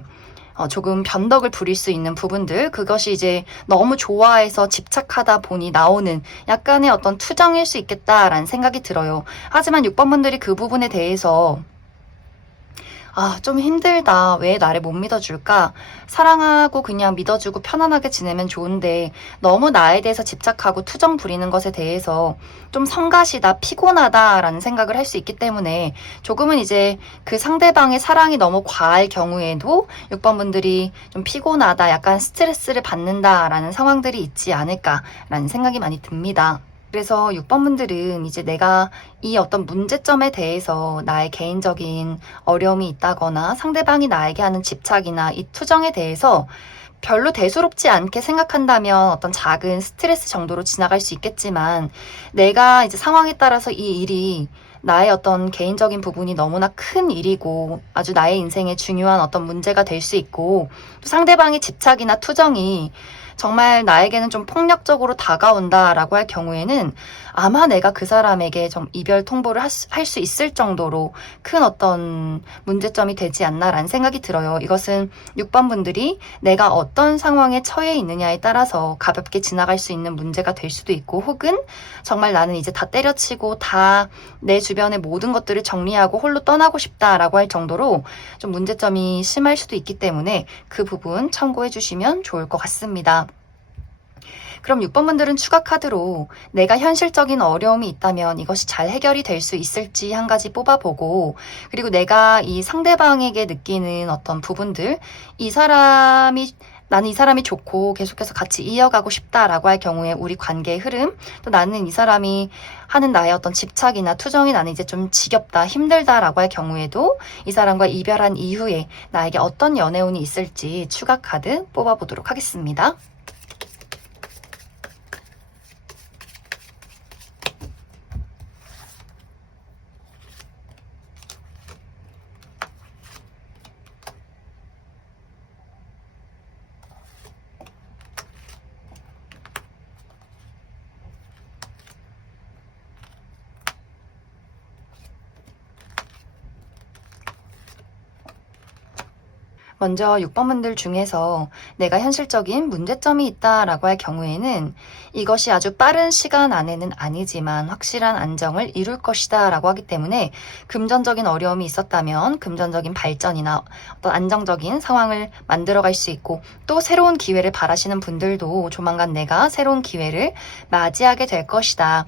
조금 변덕을 부릴 수 있는 부분들, 그것이 이제 너무 좋아해서 집착하다 보니 나오는 약간의 어떤 투정일 수 있겠다라는 생각이 들어요. 하지만 6번 분들이 그 부분에 대해서 좀 힘들다. 왜 나를 못 믿어줄까? 사랑하고 그냥 믿어주고 편안하게 지내면 좋은데 너무 나에 대해서 집착하고 투정 부리는 것에 대해서 좀 성가시다, 피곤하다라는 생각을 할 수 있기 때문에 조금은 이제 그 상대방의 사랑이 너무 과할 경우에도 6번 분들이 좀 피곤하다, 약간 스트레스를 받는다라는 상황들이 있지 않을까라는 생각이 많이 듭니다. 그래서 6번 분들은 이제 내가 이 어떤 문제점에 대해서 나의 개인적인 어려움이 있다거나 상대방이 나에게 하는 집착이나 이 투정에 대해서 별로 대수롭지 않게 생각한다면 어떤 작은 스트레스 정도로 지나갈 수 있겠지만, 내가 이제 상황에 따라서 이 일이 나의 어떤 개인적인 부분이 너무나 큰 일이고 아주 나의 인생에 중요한 어떤 문제가 될 수 있고, 또 상대방의 집착이나 투정이 정말 나에게는 좀 폭력적으로 다가온다라고 할 경우에는 아마 내가 그 사람에게 좀 이별 통보를 할 수 있을 정도로 큰 어떤 문제점이 되지 않나라는 생각이 들어요. 이것은 6번 분들이 내가 어떤 상황에 처해 있느냐에 따라서 가볍게 지나갈 수 있는 문제가 될 수도 있고, 혹은 정말 나는 이제 다 때려치고 다 내 주변의 모든 것들을 정리하고 홀로 떠나고 싶다라고 할 정도로 좀 문제점이 심할 수도 있기 때문에 그 부분 참고해 주시면 좋을 것 같습니다. 그럼 6번 분들은 추가 카드로 내가 현실적인 어려움이 있다면 이것이 잘 해결이 될 수 있을지 한 가지 뽑아보고, 그리고 내가 이 상대방에게 느끼는 어떤 부분들, 나는 이 사람이 좋고 계속해서 같이 이어가고 싶다라고 할 경우에 우리 관계의 흐름, 또 나는 이 사람이 하는 나의 어떤 집착이나 투정이 나는 이제 좀 지겹다, 힘들다라고 할 경우에도 이 사람과 이별한 이후에 나에게 어떤 연애운이 있을지 추가 카드 뽑아보도록 하겠습니다. 먼저 6번 분들 중에서 내가 현실적인 문제점이 있다라고 할 경우에는 이것이 아주 빠른 시간 안에는 아니지만 확실한 안정을 이룰 것이다 라고 하기 때문에, 금전적인 어려움이 있었다면 금전적인 발전이나 어떤 안정적인 상황을 만들어갈 수 있고, 또 새로운 기회를 바라시는 분들도 조만간 내가 새로운 기회를 맞이하게 될 것이다.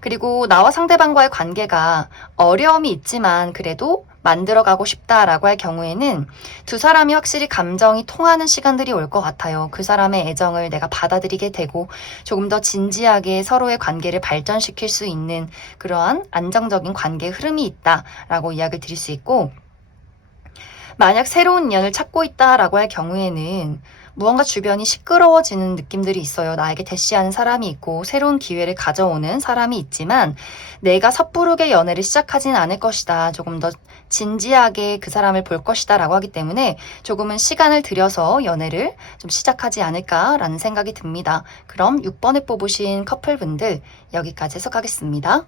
그리고 나와 상대방과의 관계가 어려움이 있지만 그래도 만들어가고 싶다라고 할 경우에는 두 사람이 확실히 감정이 통하는 시간들이 올 것 같아요. 그 사람의 애정을 내가 받아들이게 되고 조금 더 진지하게 서로의 관계를 발전시킬 수 있는 그러한 안정적인 관계 흐름이 있다라고 이야기를 드릴 수 있고, 만약 새로운 인연을 찾고 있다라고 할 경우에는 무언가 주변이 시끄러워지는 느낌들이 있어요. 나에게 대시하는 사람이 있고 새로운 기회를 가져오는 사람이 있지만 내가 섣부르게 연애를 시작하진 않을 것이다. 조금 더 진지하게 그 사람을 볼 것이다 라고 하기 때문에 조금은 시간을 들여서 연애를 좀 시작하지 않을까라는 생각이 듭니다. 그럼 6번에 뽑으신 커플분들 여기까지 해석하겠습니다.